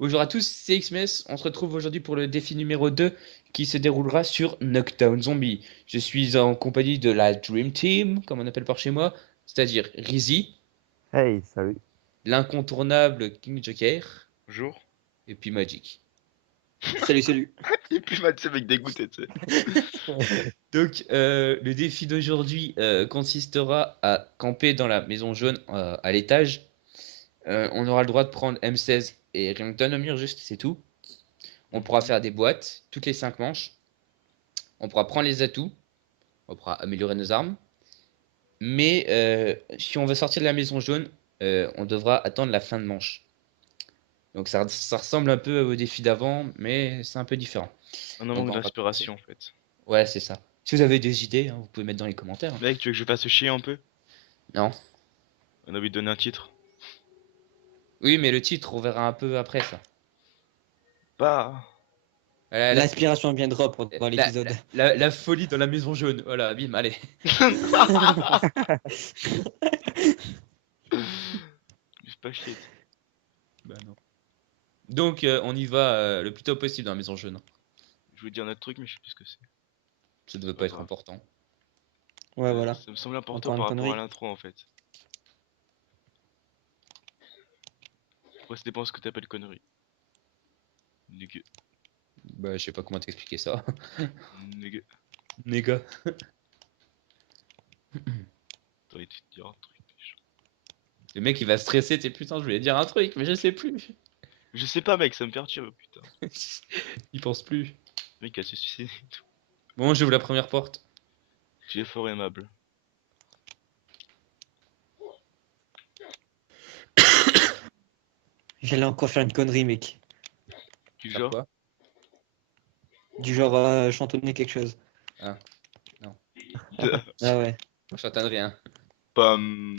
Bonjour à tous, c'est XMS. On se retrouve aujourd'hui pour le défi numéro 2 qui se déroulera sur Knockdown Zombie. Je suis en compagnie de la Dream Team, comme on appelle par chez moi, c'est-à-dire Rizzy, Hey, salut. l'incontournable King Joker Bonjour. et puis Magic. Salut, salut. Et puis Mathieu avec dégoûté, tu sais. Donc, le défi d'aujourd'hui consistera à camper dans la maison jaune à l'étage. On aura le droit de prendre M16 et Remington au mur, juste, c'est tout. On pourra faire des boîtes toutes les 5 manches. On pourra prendre les atouts. On pourra améliorer nos armes. Mais si on veut sortir de la maison jaune, on devra attendre la fin de manche. Donc ça ressemble un peu au défi d'avant, mais c'est un peu différent. On a Donc, manque on va d'inspiration en fait. Ouais, c'est ça. Si vous avez des idées, hein, vous pouvez mettre dans les commentaires, hein. Mec, tu veux que je fasse chier un peu? Non. On a envie de donner un titre. Oui, mais le titre, on verra un peu après ça. Bah. Voilà, L'inspiration viendra pendant la, l'épisode. la folie dans la maison jaune. Voilà, bim, allez. C'est pas chier. Bah non. Donc on y va le plus tôt possible dans la maison jaune, hein. Je voulais dire un autre truc, mais je sais plus ce que c'est. Ça ne devait pas être important. Ouais, voilà. Ça me semble important Encore une par rapport à connerie. l'intro en fait. Après, ça dépend de ce que t'appelles connerie. Nigga. Bah, je sais pas comment t'expliquer ça. Nigga. Néga. T'as envie de te dire un truc. Le mec il va stresser, t'es putain, je voulais dire un truc, mais je sais plus. Je sais pas, mec, ça me perturbe, putain. Il pense plus. Le mec a se suicider et tout. Bon, j'ouvre la première porte. J'ai fort aimable. J'allais encore faire une connerie, mec. Du Faire genre. quoi? Du genre chantonner quelque chose. Ah, non. Ah ouais. Je t'entends rien. Pam.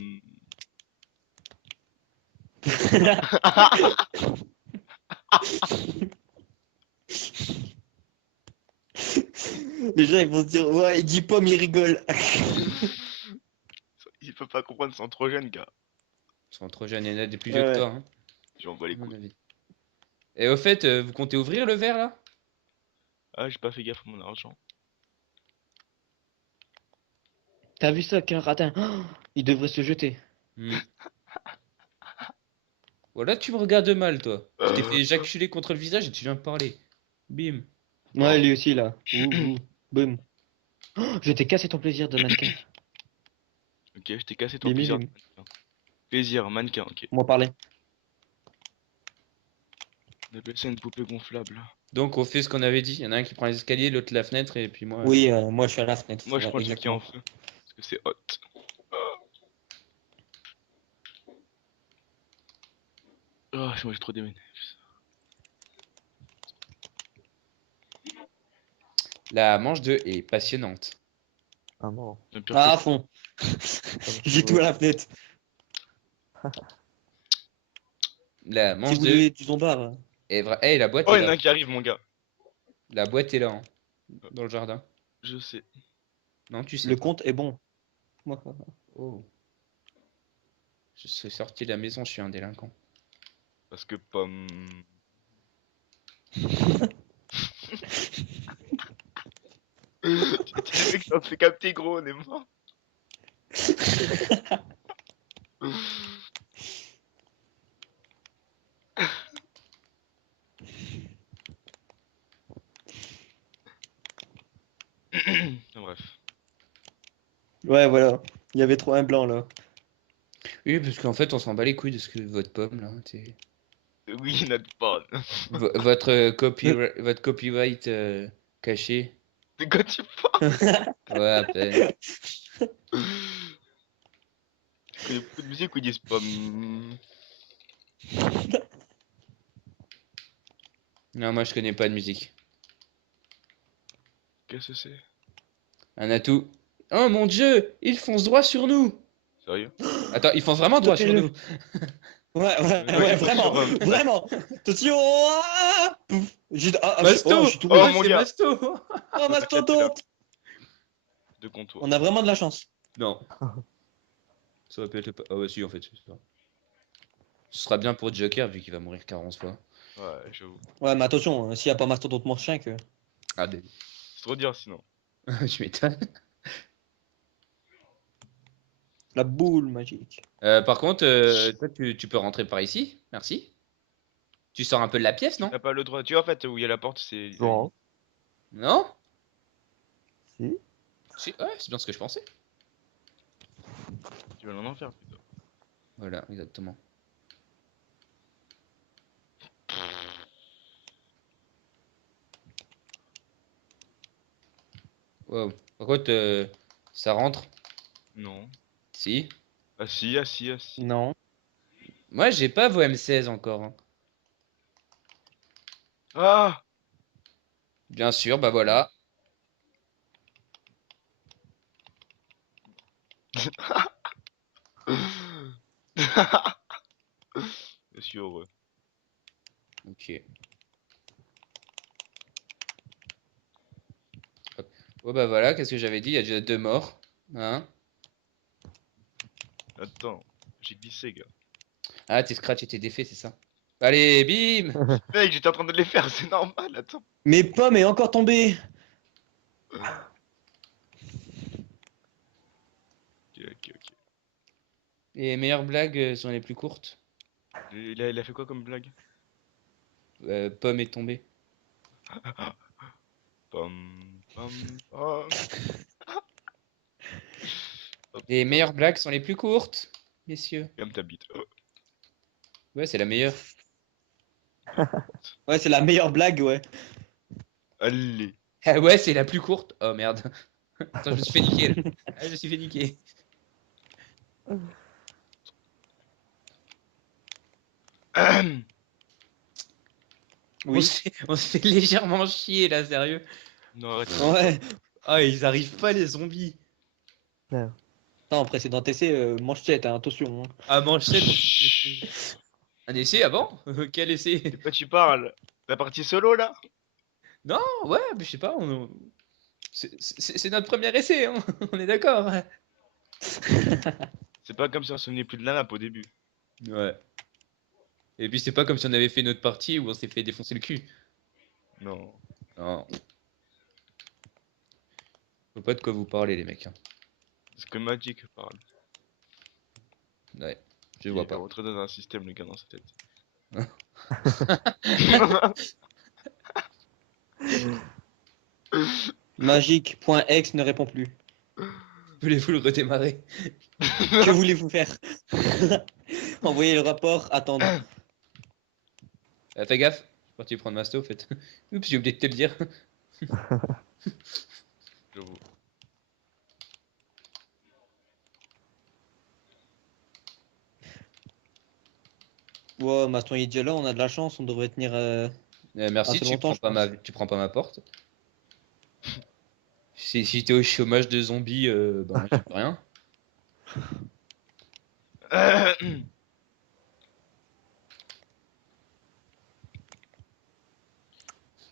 Les gens ils vont se dire ouais, il dit pomme, il rigole. Il peut pas comprendre, c'est trop jeune, gars. Ils sont trop jeunes, il y en a des plus vieux que Ouais. toi, hein, J'en vois à les mon couilles. avis. Et au fait, vous comptez ouvrir le verre là? Ah, j'ai pas fait gaffe à mon argent. T'as vu ça, quel ratin? Oh, il devrait se jeter. Voilà, tu me regardes mal, toi. Je t'ai fait éjaculer contre le visage et tu viens me parler. Bim. Ouais, lui aussi là. Ouh, boum. Oh, je t'ai cassé ton plaisir de mannequin. Ok, je t'ai cassé ton Bim, bim, plaisir de bim. mannequin. Plaisir, mannequin, ok. On va parler. On appelle ça une poupée gonflable. Donc, on fait ce qu'on avait dit. Il y en a un qui prend les escaliers, l'autre la fenêtre, et puis moi. Oui, moi je suis à la fenêtre. Moi, je Ouais, prends le truc qui est en exactement. feu. Parce que c'est hot. Oh, moi j'ai trop déménagé. La manche 2 est passionnante. Ah non. Le pire Ah, à que fond. Comme J'ai tout à la fenêtre. La Si manche vous 2 voulez du zombard. est vraie. Hey, la boîte Oh, est il y en a là. un qui arrive, mon gars. La boîte est là, hein, dans le jardin. Je sais. Non, tu sais Le pas. compte est bon. Moi, Oh. Je suis sorti de la maison, je suis un délinquant. Parce que pomme. Tu le mec ça me fait capter, gros, on est mort. Bref. Ouais, voilà. Il y avait trop un blanc là. Oui, parce qu'en fait, on s'en bat les couilles de ce que votre pomme, là. Oui, notre pomme. Votre copyright caché. De quoi tu parles? Ouais, à peine. Je connais beaucoup de musique où ils disent pomme. Non, moi, je connais pas de musique. Qu'est-ce que c'est? Un atout. Oh mon dieu, il fonce droit sur nous. Sérieux? Attends, il fonce vraiment droit sur Stoppez-le. nous. Ouais, ouais, Ouais, ouais, il faut vraiment, sur, vraiment. Attention. Ah, pouf. Masto! Je suis Oh, tombé. mon C'est gars. Masto! Oh, Faut t'éclater là. mastodonte. De comptoir. On a vraiment de la chance. Non, ça aurait pu être le... Ah ouais, si, en fait, c'est ça. Ce sera bien pour Joker vu qu'il va mourir 40 fois. Ouais, j'avoue. Ouais, mais attention, s'il y a pas Mastodonte Manchien que. Ah, ben, C'est trop dire sinon. tu m'étonnes. La boule magique. Par contre, toi, tu peux rentrer par ici. Merci. Tu sors un peu de la pièce, non? T'as pas le droit. Tu vois, en fait, où il y a la porte, c'est. Non. Non? Si. Si, ouais, c'est bien ce que je pensais. Tu vas en enfer plutôt. Voilà, exactement. Wow. Par contre, ça rentre. Non. Si. Ah si, ah si, ah si. Non. Moi, j'ai pas vos M16 encore, hein. Ah! Bien sûr, bah voilà. Je suis heureux. Ok. Hop. Oh bah voilà, qu'est-ce que j'avais dit? Il y a déjà 2 morts. Hein? Attends, j'ai glissé, gars. Ah, tes scratch étaient défaits, c'est ça? Allez, bim! Mec, j'étais en train de les faire, c'est normal, attends. Mais Pomme est encore tombé. Ok, ok, ok. Les meilleures blagues sont les plus courtes. Il a fait quoi comme blague? Pomme est tombée. Pom, pom, pom. Oh Les putain, meilleures blagues sont les plus courtes, messieurs. comme ta bite. Oh, Ouais, c'est la meilleure. Ouais, c'est la meilleure blague, ouais. allez. Ah ouais, c'est la plus courte. Oh merde. Attends, je me suis fait niquer là. Ah, je me suis fait niquer. Oui. On se fait légèrement chier là, sérieux. Non, arrête. Ouais. Ah, ils arrivent pas les zombies. Merde. Non, précédent essai, manchette, hein, attention. Hein. Ah, manchette, on s'est fait. Chut. Un essai avant? Quel essai? De quoi tu parles? La partie solo là? Non, ouais, mais je sais pas. C'est notre premier essai, hein. On est d'accord. C'est pas comme si on se souvenait plus de la map au début. Ouais. Et puis c'est pas comme si on avait fait notre partie où on s'est fait défoncer le cul. Non. Non. Faut pas de quoi vous parler, les mecs, hein. C'est que Magic parle. Ouais. Je Il vois est pas. rentré dans un système, le gars, dans sa tête. Magique.exe ne répond plus. Voulez-vous le redémarrer? Que voulez-vous faire? Envoyer le rapport, attendre. Fais gaffe. Je suis parti prendre Masto, en fait. Oups, j'ai oublié de te le dire. J'avoue. Ouais, Maston il est déjà là, on a de la chance, on devrait tenir Merci, assez longtemps, je pense. tu prends pas ma porte. Si t'es au chômage de zombies, bah moi j'y peux rien.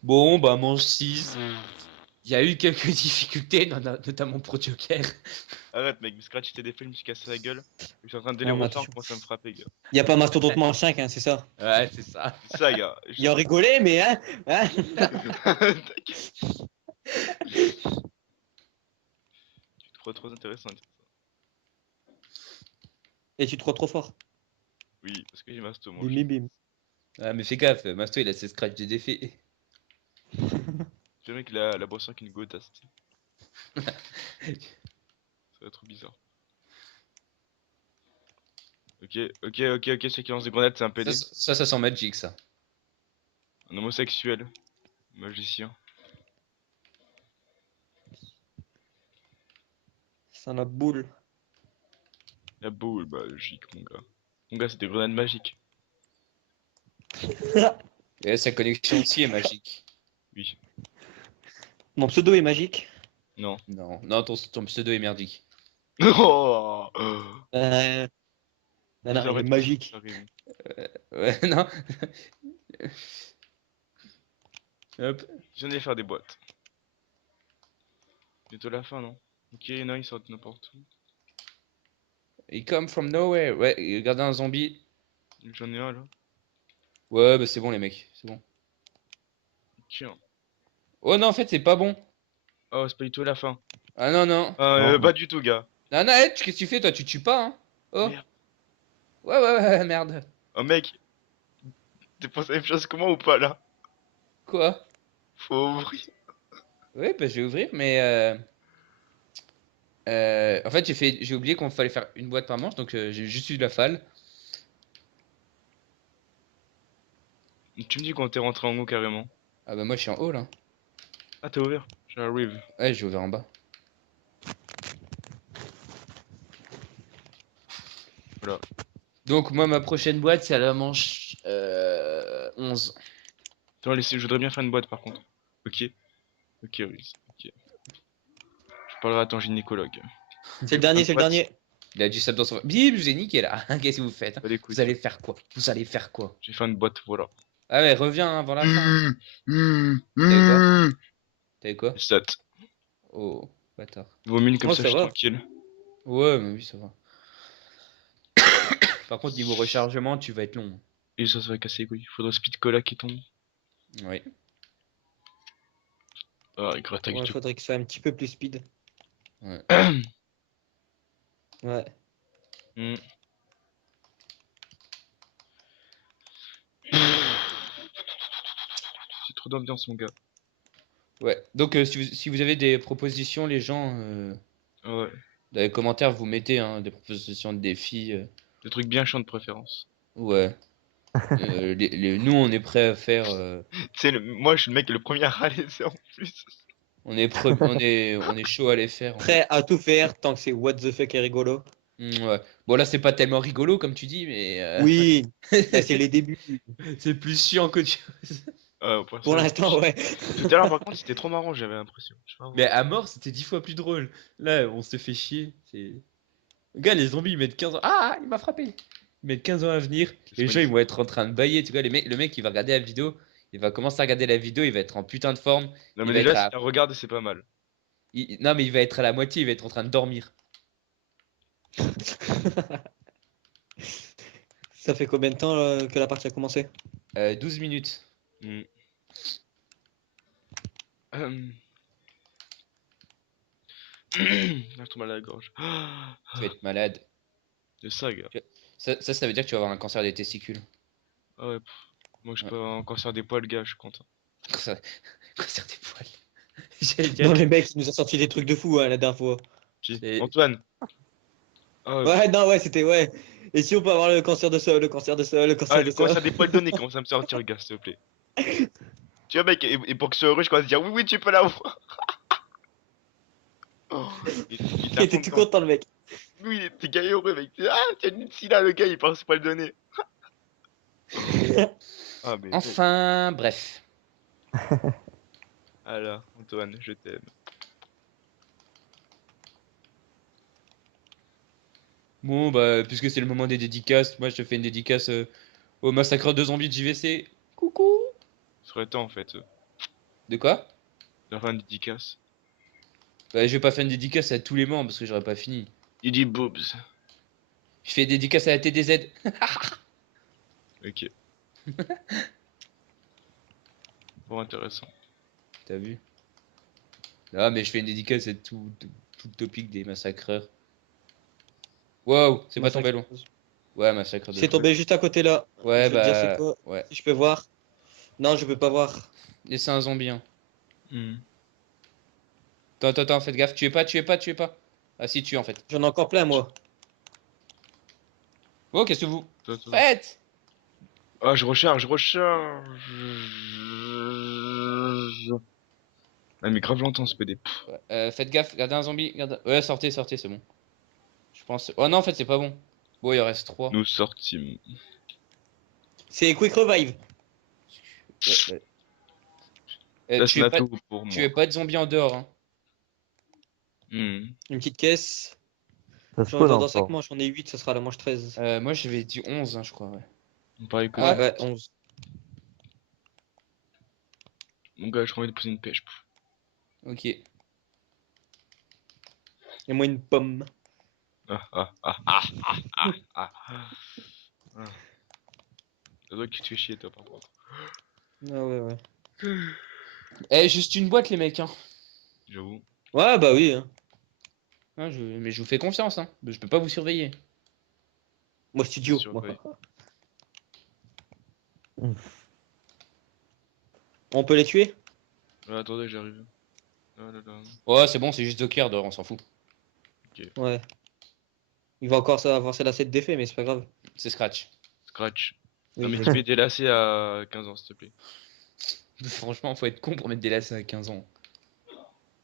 Bon, bah manche 6. Il y a eu quelques difficultés, notamment pour Joker. Arrête, mec, Scratch était des films, je me suis cassé la gueule. Je suis en train de Ouais, délire mais autant, attention. comment ça me frappait, gars. Y a pas Mastodonte Manchink, hein, c'est ça. Ouais, c'est ça. C'est ça, gars. Il en rigolait, mais hein, hein. T'inquiète. Tu te crois trop intéressant. Et tu te crois trop fort. Oui, parce que j'ai Masto, moi. Bim bim bim. Ah, mais fais gaffe, Masto il a ses scratchs des défaits. Tu le mec, la boisson avec une godasse. Tu sais. Ça va être trop bizarre. Ok, ok, ok, ok, celui qui lance des grenades, c'est un PD. Ça sent Magic, ça. Un homosexuel. Magicien. C'est un boule. La boule magique, mon gars. Mon gars, c'est des grenades magiques. Et sa connexion aussi est magique. Oui. Mon pseudo est magique. Non. Non, non, ton pseudo est merdique. Oh Euh... Non, non, il est magique. Ouais, non. Hop. J'en ai faire des boîtes. Bientôt la fin, non? Ok, non, ils sortent n'importe où. He come from nowhere. Ouais, regardez un zombie. J'en ai un là. Ouais, bah c'est bon les mecs, c'est bon. Tiens. Oh non, en fait, c'est pas bon. Oh, c'est pas du tout la fin. Ah non, non. Non. Pas du tout, gars. Non, non, hey, qu'est-ce que tu fais toi? Tu tues pas, hein? Oh. Merde. Ouais, ouais, ouais, merde. Oh, mec, t'es pensé la même chose que moi ou pas là? Quoi? Faut ouvrir. Oui, bah je vais ouvrir, mais en fait, j'ai oublié qu'on fallait faire une boîte par manche, donc j'ai juste eu de la falle. Tu me dis quand t'es rentré en haut carrément. Ah bah moi je suis en haut là. Ah, t'as ouvert? J'arrive. Ouais, j'ai ouvert en bas. Voilà. Donc moi ma prochaine boîte c'est à la manche 11. Attends, laissez, je voudrais bien faire une boîte par contre. Ok. Ok, oui. Ok. Je parlerai à ton gynécologue. C'est le dernier, c'est le Boîte. dernier. Il a du sable dans son... Bim, je vous ai niqué là. Qu'est-ce que vous faites? Pas d'écoute. Vous allez faire quoi? Vous allez faire quoi? J'ai fait une boîte, voilà. Ah ouais, reviens hein, avant la fin, hein. T'avais quoi? T'avais quoi? Stat. Oh, bâtard. Vaut 1000 comme Oh, ça, je ça suis va. tranquille. Ouais, mais oui, ça va. Par contre, niveau rechargement, tu vas être long. Et ça va casser les couilles. Faudrait speed cola qui tombe. Oui. Ah, il gratte avec Ouais, tout. faudrait que ce soit un petit peu plus speed. Ouais. Ouais. Hmm. C'est trop d'ambiance, mon gars. Ouais. Donc, si vous avez des propositions, les gens, Ah ouais. dans les commentaires, vous mettez hein, des propositions de défis. Des trucs bien chiants de préférence. Ouais. Nous, on est prêt à faire. Tu sais, moi, je suis le mec le premier à râler, c'est en plus. On est chaud à les faire en fait. Prêt à tout faire tant que c'est what the fuck est rigolo. Ouais. Bon, là, c'est pas tellement rigolo comme tu dis, mais Oui, bah, c'est les débuts. c'est plus chiant que tu. Pour Pour ça, l'instant, ouais. tout à l'heure, par contre, c'était trop marrant, j'avais l'impression. Je sais pas, Mais à mort, c'était 10 fois plus drôle. Là, on se fait chier. Gars, les zombies, ils mettent 15 ans. Ah, il m'a frappé. Ils mettent 15 ans à venir. c'est Les gens, ils magnifique. vont être en train de bailler. Tu vois, le mec, il va regarder la vidéo. Il va commencer à regarder la vidéo. Il va être en putain de forme. Non, Il mais va déjà, être si à. tu regardes, c'est pas mal. Non, mais il va être à la moitié. Il va être en train de dormir. Ça fait combien de temps que la partie a commencé? 12 minutes. Hmm. Hum. Je tombe mal à la gorge. Tu vas être malade. C'est ça, gars. Ça veut dire que tu vas avoir un cancer des testicules. Ah ouais, moi, je Ouais. peux avoir un cancer des poils, gars, je suis content. Cancer, cancer des poils. J'allais dire Non, que les mecs, ils nous ont sorti des trucs de fou hein, la dernière fois. Qui? c'est. Antoine. Ah ouais, Ouais, non, ouais, c'était ouais. Et si on peut avoir le cancer de sol, le cancer de sol, le ah, cancer le de sol. cancer des poils donnés commence à me sortir, gars, s'il te plaît. Tu vois, mec, et pour que je sois heureux, je commence à dire oui, oui, tu peux l'avoir. Oh, il te Il la était fond tout quand. content, le mec. Oui, il était gars heureux, mec. Ah, tiens, si là, le gars, il pense pas le donner. Ah, mais mec. Enfin, bref. Ah là, Antoine, je t'aime. Bon, bah, puisque c'est le moment des dédicaces, moi je te fais une dédicace au massacre de zombies de JVC. Coucou! Ce serait temps, en fait, De quoi? de faire une dédicace. Bah, je vais pas faire une dédicace à tous les membres parce que j'aurais pas fini. Didi Boobs. Je fais dédicace à la TDZ. Ok. Bon, intéressant. T'as vu? Non, mais je fais une dédicace à tout le topic des massacreurs. Wow, c'est pas tombé loin. Ouais, massacre de C'est fou. tombé juste à côté là. Ouais, Je vais te dire c'est bah, quoi. ouais. Si je peux voir. Non, je peux pas voir. Laissez un zombie, hein. Hmm. Attends, faites gaffe. Tuez pas. Ah si, tue en fait. J'en ai encore plein, moi. Oh, qu'est-ce que vous Attends. faites? Ah, je recharge, je recharge. Ah, mais grave longtemps, ce PD. Pff, Ouais, faites gaffe, regardez un zombie. Ouais, sortez, c'est bon. Je pense. Oh non, en fait, c'est pas bon. Bon, il en reste 3. nous sortîmes. C'est Quick Revive. Ouais. Laisse la tout pour moi. Tuez pas de zombies en dehors, hein. Hmm. Une petite caisse. Ça J'en ai spawn dans 5 encore. manches, j'en ai 8, ça sera la manche 13. Moi, j'avais dit 11, hein, je crois, ouais. Pareil que Ah. moi. Ouais, 11. Mon gars, j'ai envie de poser une pêche. Pff. Ok. Et moi, une pomme. Ah, ah, ah, ah, ah, ah, ah. Ah. C'est toi qui te fais chier, toi, par contre. Ah ouais, ouais. Eh, juste une boîte, les mecs, hein. J'avoue. Ouais, bah oui. Hein. Hein, mais je vous fais confiance, hein. Je peux pas vous surveiller. Moi, studio. Moi. Surveille. On peut les tuer? Ouais, attendez, j'arrive. Ah là là. Ouais, c'est bon, c'est juste Docker dehors, on s'en fout. Ouais. Il va encore avoir sa lacette d'effet, mais c'est pas grave. C'est Scratch. Scratch. Non, Oui, mais je tu sais. mets des lacets à 15 ans, s'il te plaît. Franchement, faut être con pour mettre des lacets à 15 ans.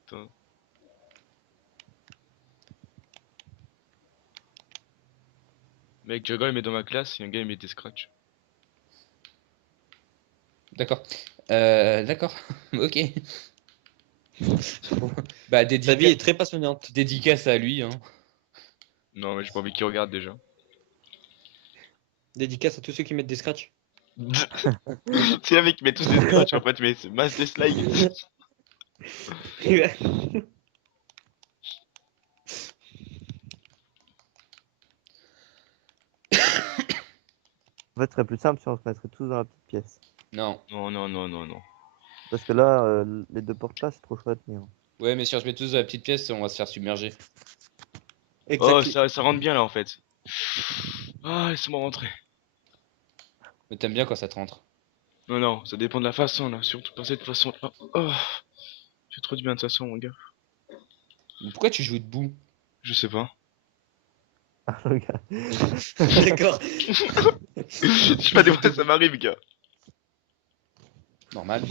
Putain. Mec, un gars il met dans ma classe, et un gars il met des scratch. D'accord. D'accord. Ok. Bah, Ta vie est très passionnante. dédicace à lui, hein. Non, mais j'ai pas envie qu'il regarde déjà. Dédicace à tous ceux qui mettent des scratchs. C'est un mec qui met tous des scratch en fait, mais c'est masse des slides. En fait, ce serait plus simple si on se mettrait tous dans la petite pièce. Non. Non, non, non, non, non. Parce que là, les deux portes là, c'est trop chaud à tenir. Ouais, mais si on se met tous dans la petite pièce, on va se faire submerger. Oh, Exact. ça rentre bien là en fait. Ah, laisse-moi rentrer. Mais t'aimes bien quand ça te rentre. Non, non, ça dépend de la façon là, surtout pas cette façon là. Oh, j'ai trop du bien de toute façon, mon gars. Mais pourquoi tu joues debout? Je sais pas. Ah, le gars. D'accord. Je sais pas, des fois ça m'arrive, gars. Normal.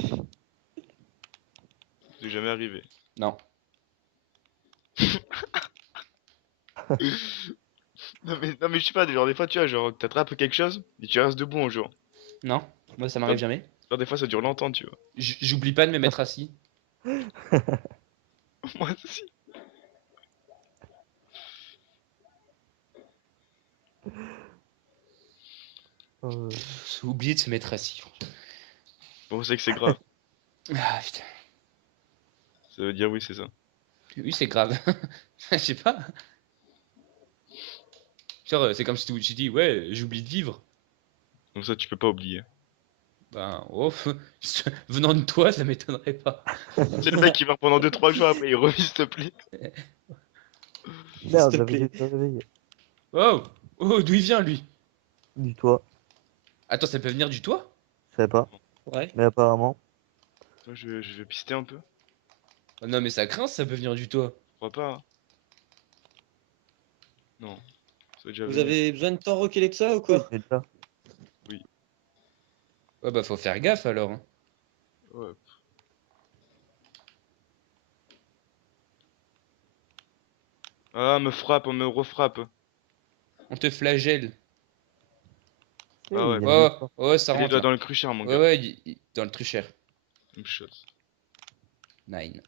C'est jamais arrivé. Non. Non, mais je sais pas, genre des fois tu vois, genre t'attrapes quelque chose et tu restes debout un jour. Non. Moi, ça Genre, m'arrive jamais. genre, des fois ça dure longtemps, tu vois. J'oublie pas de me mettre assis. Moi aussi. Euh, J'ai oublié de se mettre assis. Bon, c'est que c'est grave. Ah, putain. Ça veut dire oui, c'est ça. Oui, c'est grave. Je sais pas. Genre, c'est comme si tu dis, ouais, j'oublie de vivre. Comme ça tu peux pas oublier. Ben, oh, venant de toi, ça m'étonnerait pas. C'est le mec qui meurt pendant 2-3 jours après il revit, s'il te plaît. S'il Merde, te j'avais plaît. dû te réveiller. Oh, oh, d'où il vient, lui? Dis-toi, Attends, ça peut venir du toit? je savais pas. Ouais. Mais apparemment, Moi je vais pister un peu. Oh, non, mais ça craint, ça peut venir du toit. Je crois pas. Hein. Non, ça va déjà Vous venir. avez besoin de temps reculer de ça ou oui, quoi? c'est là. Oui. Ouais, bah, faut faire gaffe alors, hein. Ouais. Ah, me frappe, on me refrappe. On te flagelle. Si, Ah il ouais. y a une Oh, autre porte. oh, ça Et les rentre doigts là. dans le cruchard, mon Ouais, gars. ouais, dans le truchère. Une shot. Nine.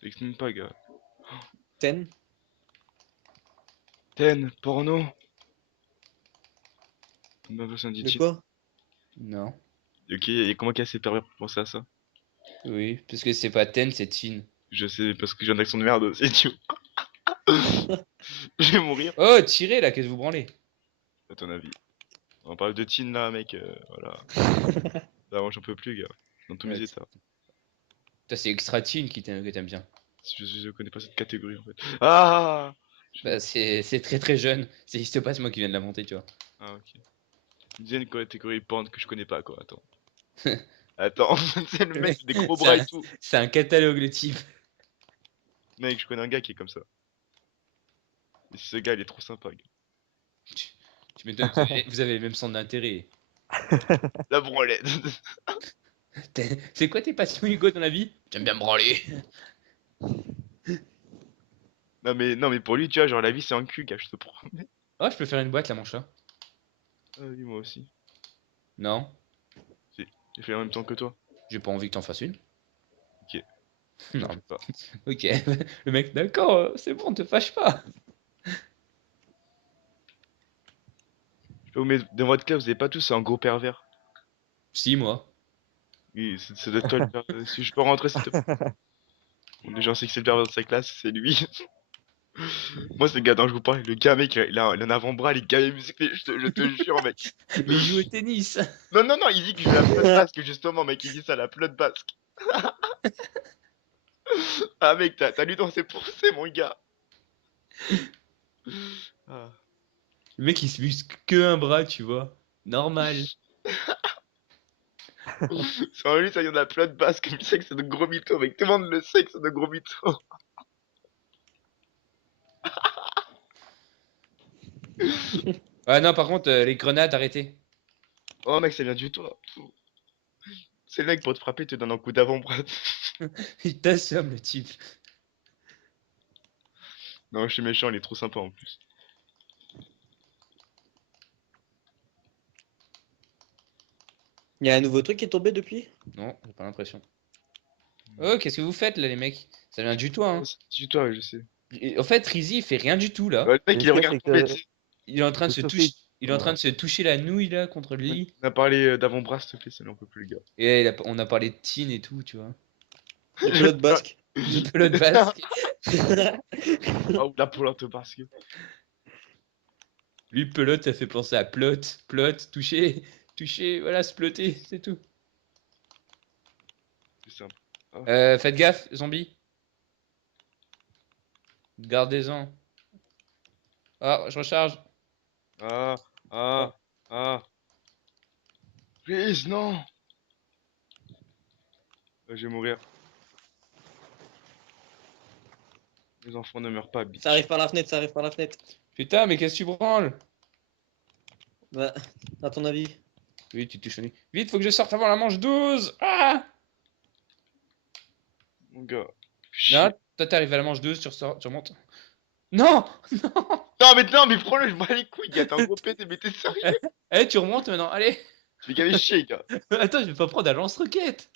T'exprimes pas, gars. Ten. Ten, porno. Ma personne De dit-il. quoi? Non. Ok, et comment qu'elle s'est permis pour penser à ça? Oui, parce que c'est pas ten, c'est teen. Je sais, parce que j'ai un accent de merde aussi, tu vois. Je vais mourir. Oh, tirez là, qu'est-ce que vous branlez? À ton avis. On parle de teen là, mec. Voilà. Là, moi, j'en peux plus, gars. Dans tous mes Ouais, états. toi, c'est extra teen que t'aimes bien. Je connais pas cette catégorie en fait. Ah! Bah, c'est très très jeune. C'est juste pas, c'est moi qui viens de l'inventer, tu vois. Ah, ok. Il disait une catégorie porn que je connais pas, quoi. Attends. Attends, c'est le mec, des gros C'est bras un, et tout. c'est un catalogue de type. Mec, je connais un gars qui est comme ça. Et ce gars, il est trop sympa, gars. Tu, tu m'étonnes, vous avez le même centre d'intérêt. La branlette. C'est quoi tes passions, Hugo, dans la vie? J'aime bien me branler. Non, mais pour lui, tu vois, genre, la vie, c'est un cul, gars, je te promets. Oh, je peux faire une boîte là, mon chat. Ah oui, moi aussi. Non, Si, j'ai fait en même temps que toi. j'ai pas envie que t'en fasses une. Ok, Non, j'en fais pas. ok. Le mec, d'accord, c'est bon, te fâche pas. Je peux vous mettre dans votre cas, vous avez pas tous un gros pervers. Si, moi. Oui, c'est de toi le pervers. Si je peux rentrer, s'il te plaît. Bon, déjà, on sait que c'est le pervers de sa classe, c'est lui. Moi, c'est le gars dont je vous parlais. Le gars, mec, il a un avant-bras, les gars musclés. Je te jure, mec. Il joue au tennis. Non, non, non, il dit que j'ai la pelote basque, justement, mec. Il dit ça, la pelote basque. Ah, mec, t'as lu dans ses pensées, mon gars. Ah. Le mec, il se muscle que un bras, tu vois. Normal. Sans lui, ça vient de la pelote basque. Il sait que c'est de gros mythos, mec. Tout le monde le sait que c'est de gros mythos. Ah non, par contre, les grenades, arrêtez. Oh, mec, ça vient du toi. C'est le mec pour te frapper, il te donne un coup d'avant-bras. Il t'assomme, le type. Non, je suis méchant, il est trop sympa en plus. Il y a un nouveau truc qui est tombé depuis? Non, j'ai pas l'impression. Oh, qu'est-ce que vous faites là, les mecs? Ça vient du toi, Oh, hein. c'est du toi, je sais. En fait, Rizzy, il fait rien du tout là. Ouais, le mec, Mais il ça, regarde c'est tomber, que- tu sais. Il est en train de c'est se surtout- toucher. Il est en train de se toucher la nouille là contre le lit. On a parlé d'avant-bras, s'il te plaît, ça n'en peut plus, le gars. Et on a parlé de teen et tout, tu vois. Le pilote basque. De pelote basque. Oh, la pelote basque. Lui, pelote, ça fait penser à plot, plot, toucher, toucher, voilà, splotter, c'est tout. C'est simple. Faites gaffe, zombie. Gardez-en. Ah, je recharge. Ah, ah, ah. Please, non. Je vais mourir. Les enfants ne meurent pas, bitch. Ça arrive par la fenêtre, ça arrive par la fenêtre. Putain, mais qu'est-ce que tu branles? Bah, à ton avis? Oui, tu touches au nez. Vite, faut que je sorte avant la manche 12. Ah! Mon gars. Non, Chier. toi t'arrives à la manche 12, tu ressors, tu remontes. Non! Non, mais prends-le, je m'en bats les couilles, gars. T'es un gros pété, mais t'es sérieux? Allez, tu remontes maintenant, allez! Tu gars les chier, gars. Attends, je vais pas prendre un lance-roquette!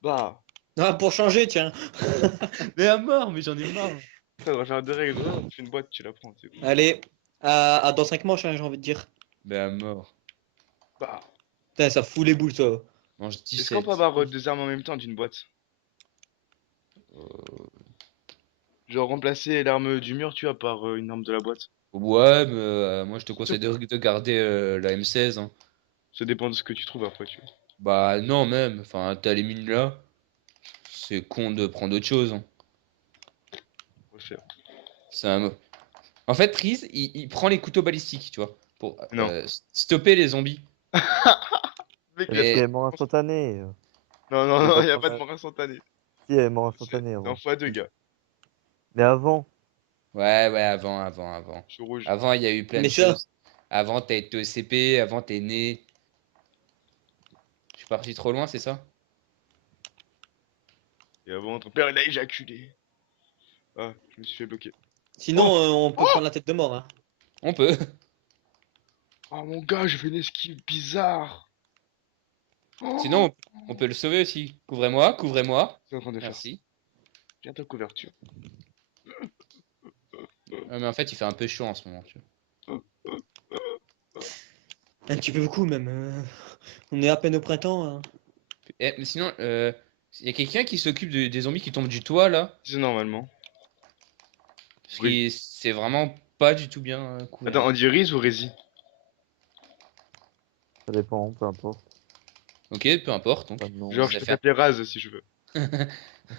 Bah. Ah, pour changer, tiens. Mais à mort, mais j'en ai marre! Ça devrait faire deux règles. Tu fais une boîte, tu la prends, c'est bon. Allez, dans 5 manches, hein, j'ai envie de dire. Mais à mort. Bah. Putain, ça fout les boules, ça. Mange Est-ce 17. qu'on peut avoir deux armes en même temps d'une boîte? Genre remplacer l'arme du mur, tu vois, par une arme de la boîte. Ouais, mais moi je te conseille de garder la M16. Hein. Ça dépend de ce que tu trouves après, tu vois. Bah non, même. Enfin, t'as les mines là. C'est con de prendre autre chose. Hein. On va faire. C'est un... En fait, Riz, il prend les couteaux balistiques, tu vois, pour Non. stopper les zombies. Mec, Parce Mais- qu'il est mort instantané. Non, non, C'est non, pas y a pour pas de ça. mort instantanée. Si, il est mort C'est instantané en avant. x2, gars. Mais avant, Ouais, avant. Je suis rouge. Avant, il y a eu plein Mais de ça- choses. Avant, t'as été au CP, avant, t'es né. Je suis parti trop loin, c'est ça? Et avant, ton père, il a éjaculé. Ah, je me suis fait bloquer. Sinon, on peut prendre la tête de mort. Hein. On peut. Oh, mon gars, j'ai fait une esquive bizarre. Oh, Sinon, on peut le sauver aussi. Couvrez-moi, couvrez-moi. c'est en train de faire. Merci. Viens ta couverture. Mais en fait, il fait un peu chaud en ce moment, tu vois. Un petit peu beaucoup, même. On est à peine au printemps. Hein. Mais sinon, il y a quelqu'un qui s'occupe des zombies qui tombent du toit, là. C'est normalement. Parce Oui. que c'est vraiment pas du tout bien couvert. Attends, on dit Riz ou Rési? ça dépend, peu importe. Ok, peu importe. Donc. Enfin, non. Genre, ça je peux fait- t'appeler Raz si je veux.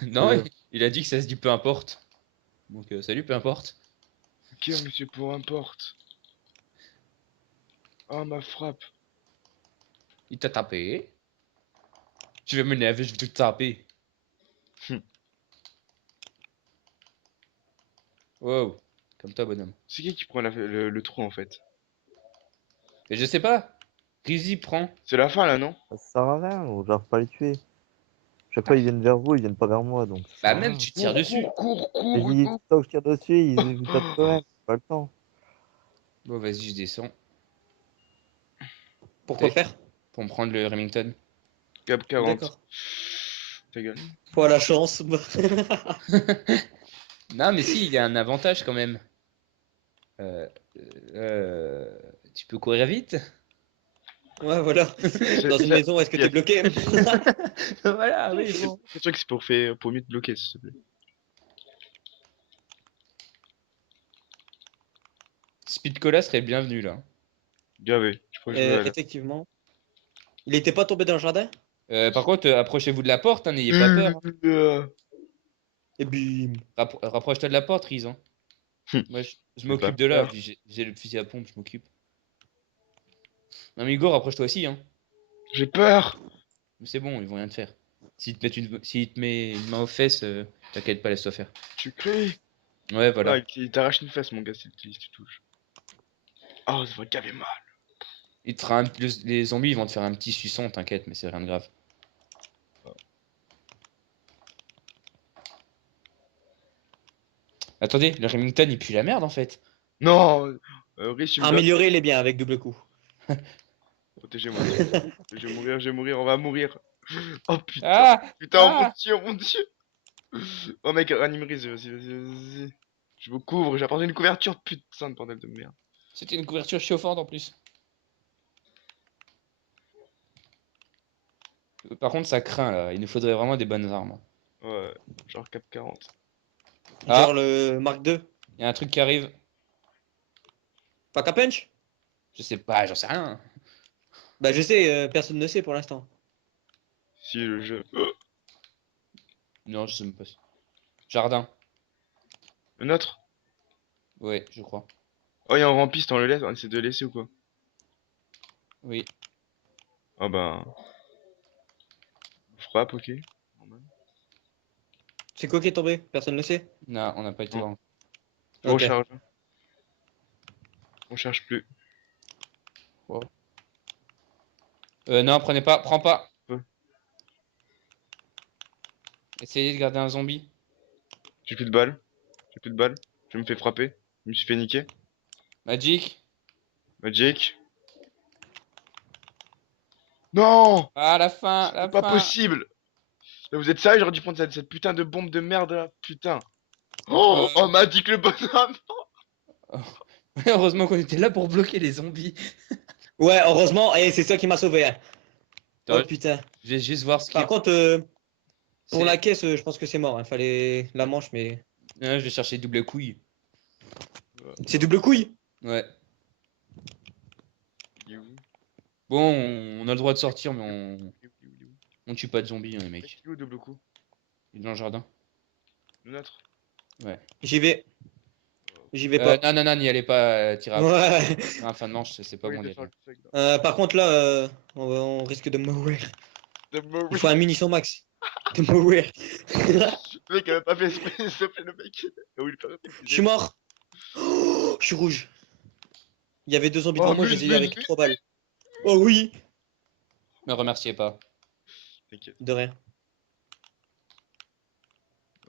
Non, Ouais. il a dit que ça se dit peu importe. Donc, salut, peu importe. Ok, monsieur, peu importe. Oh, ma frappe. Il t'a tapé. Tu vas m'énerver, je vais te taper. Hum. Wow, comme toi, bonhomme. C'est qui prend le trou en fait? Mais je sais pas. Rizzy prend. C'est la fin là, non? Ça sert à rien, on j'arrive pas à les tuer. Chaque fois ils viennent vers vous, ils viennent pas vers moi donc. ça Bah, sert à même rien. tu tires dessus. Et Cours, j'y tant que je tire dessus, ils tapent quand même, pas le temps. Bon, vas-y, je descends. Pourquoi Ok. faire? Pour me prendre le Remington. Cap 40. D'accord. Ta gueule. Pour la chance. Non, mais si, il y a un avantage quand même. Tu peux courir vite. Ouais, voilà. Dans une maison, est-ce que t'es bloqué? Voilà, oui, bon. C'est sûr que c'est pour mieux te bloquer, s'il te plaît. Speed Cola serait le bienvenu là. Gavé. Je crois que je vais aller. Effectivement. Il était pas tombé dans le jardin? Par contre, approchez-vous de la porte, hein, n'ayez pas peur. Hein. Et bim. Rapproche-toi de la porte, Riz. Hein. Moi, je J'ai m'occupe pas de là, peur. puis j'ai le fusil à pompe, je m'occupe. Non, mais Hugo, rapproche-toi aussi, hein. J'ai peur. Mais c'est bon, ils vont rien te faire. S'il te met une main aux fesses, t'inquiète pas, laisse-toi faire. Tu cries. Ouais, Ah, voilà. il t'arrache une fesse, mon gars, si tu touches. Oh, ça va gaver mal. Il te fera les zombies, ils vont te faire un petit suçon, t'inquiète, mais c'est rien de grave. Attendez, le Remington, il pue la merde en fait. Non. Rich, tu me donnes. Amélioré, il est bien avec double coup. Protégez-moi. Je vais mourir, je vais mourir, on va mourir. Oh putain. Ah! Putain, oh, Ah! mon dieu. Oh mec, ranime Riz, vas-y. Je vous couvre, j'ai apporté une couverture, putain de bordel de merde. C'était une couverture chauffante en plus. Par contre, ça craint là, il nous faudrait vraiment des bonnes armes. Ouais, genre cap 40. Ah. Genre le Mark II. Il y a un truc qui arrive. Pack a punch? Je sais pas, j'en sais rien. Bah je sais, personne ne sait pour l'instant. Si le jeu. Non, je sais même pas. Jardin. Le nôtre? Ouais, je crois. Oh, il y a un rampiste, on le laisse, on essaie de le laisser ou quoi? Oui. Oh ben. Frappe, ok. Normal. C'est quoi qui est tombé? Personne ne le sait? Non, on n'a pas été Non. voir. Je Ok. recharge. On cherche plus. Non, prenez pas, prends pas. Ouais. Essayez de garder un zombie. J'ai plus de balles. J'ai plus de balles. Je me fais frapper. Je me suis fait niquer. Magic. Magic. Non! Ah, la fin, la C'est pas fin. possible! Mais vous êtes sérieux? J'aurais dû prendre cette putain de bombe de merde là. Putain. Oh, oh Magic le bonhomme! Heureusement qu'on était là pour bloquer les zombies. Ouais, heureusement, et c'est ça qui m'a sauvé. Hein. Oh Attends, putain. je vais juste voir ce qui Par est. contre, pour C'est- la caisse, je pense que c'est mort. Il fallait la manche, mais. Je vais chercher double couille. C'est double couille. Ouais. Il est où? Bon, on a le droit de sortir, mais Il est où? on tue pas de zombies, hein, les mecs. Il est où double coup? Il est dans le jardin. Le nôtre? Ouais. J'y vais. J'y vais pas. Non, n'y allez pas, Tira. Ouais. En fin de manche, c'est pas Oui, bon d'y d'accord, aller. le fake, là. Par contre, là, on risque de mourir. De Il mourir. faut un munition max. De mourir. Le mec avait pas fait exprès, s'il te plaît, le mec. Ah oui, le fait Je suis mort. Oh, je suis rouge. Il y avait deux zombies Oh, devant moi, je les ai eu avec 3 balles. Oh oui. Me remerciez pas. T'inquiète. De rien.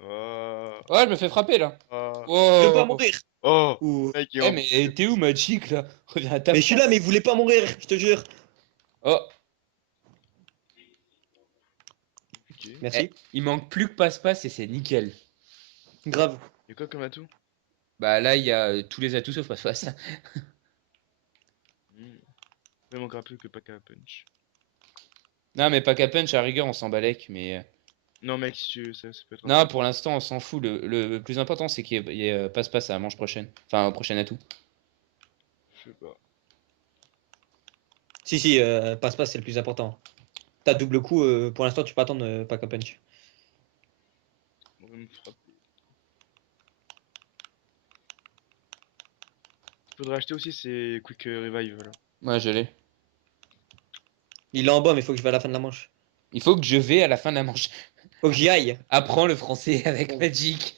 Oh. Ouais, je me fais frapper là. Oh. Je veux pas Oh. mourir. Oh. Ouh. Mec, il est Eh, en- mais t'es où, Magic là? Reviens à ta Mais je suis là, mais il voulait pas mourir, je te jure. Oh, Ok. Merci. il manque plus que passe-passe et c'est nickel. Grave. Y'a quoi comme atout? Bah là, il y a tous les atouts sauf passe-passe. Il manquera plus que Pack a Punch. Non, mais pas qu'à punch, à la rigueur, on s'en balèque, mais. Non, mec, si tu... ça peut être. Non, pour l'instant, on s'en fout. Le plus important, c'est qu'il y ait passe-passe à la manche prochaine. Enfin, au prochain atout. Je sais pas. Si, passe-passe, c'est le plus important. T'as double coup, pour l'instant, tu peux attendre pack a punch. On va me frapper. Faudrait acheter aussi ces Quick Revive là. Ouais, je l'ai. Il est en bas, mais faut que je vais à la fin de la manche. Il faut que je vais à la fin de la manche. Faut que j'y aille. Apprends le français avec Bon. Magic.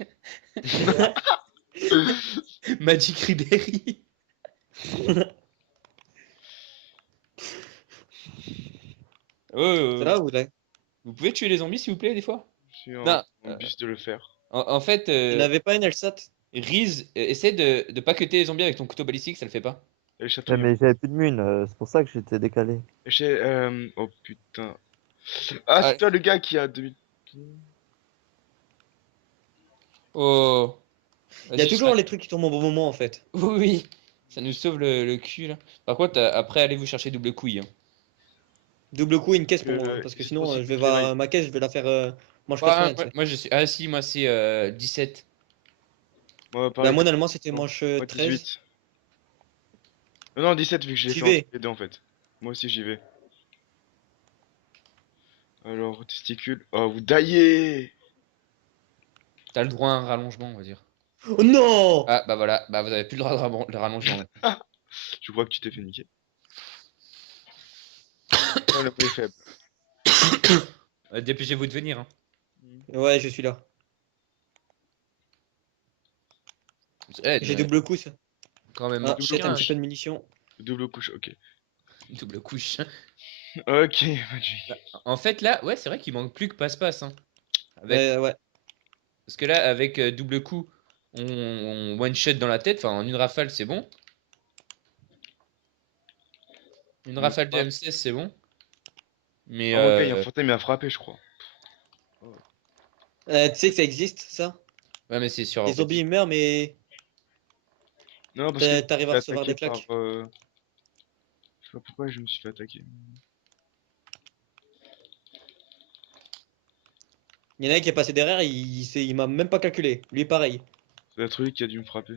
Magic Ribéry. C'est là ou là? Vous pouvez tuer les zombies s'il vous plaît des fois? Je suis en, Non, en bus de le faire. En fait, Tu n'avais pas une LSAT? Riz, essaie de pas cutter les zombies avec ton couteau balistique, ça le fait pas. Et le Ouais, château. mais j'avais plus de mun, c'est pour ça que j'étais décalé. Oh putain. Ah, c'est Ouais. toi le gars qui a 2000. Oh. Il y a Vas-y, toujours les trucs qui tombent au bon moment en fait. Oui, oui, ça nous sauve le cul là. Par contre, après, allez vous chercher double couille. Hein. Double coup, une caisse pour moi. Hein, parce que c'est sinon, possible je vais que voir j'aille. ma caisse, je vais la faire manche Ouais, 80. tu moi, sais. moi, je suis. Ah si, moi c'est 17. Moi, Bah, pareil. moi, normalement, c'était Non, manche moi, 13. 18. Non, 17 vu que j'ai J'y fait vais. entre les deux en fait. Moi aussi j'y vais. Alors, testicule. Oh, vous daillez! T'as le droit à un rallongement, on va dire. Oh non! Ah, bah voilà, bah vous avez plus le droit de rallongement maintenant. Je crois que tu t'es fait niquer. Oh, le bruit est faible. Dépêchez-vous de venir, hein. Ouais, je suis là. Eh, J'ai double coup, ça. quand même Ah, marche peut-être un bien, petit peu de munitions. Double couche, ok. double couche. Ok, Magic. Bah, en fait, là, ouais, c'est vrai qu'il manque plus que passe-passe, hein. Avec... Ouais. Parce que là, avec double coup, on one-shot dans la tête, enfin en une rafale, c'est bon. Une rafale de M16, c'est bon. Mais Oh mon gars, il y a un fantôme, il m'a frappé, je crois. Tu sais que ça existe, ça? ouais, mais c'est sur Les zombies, ils meurent, mais Non, parce que je me t'arrives suis à fait recevoir attaquer des par. claques. Je sais pas pourquoi je me suis fait attaquer. Il y en a un qui est passé derrière, il m'a même pas calculé. Lui, pareil. C'est un truc qui a dû me frapper.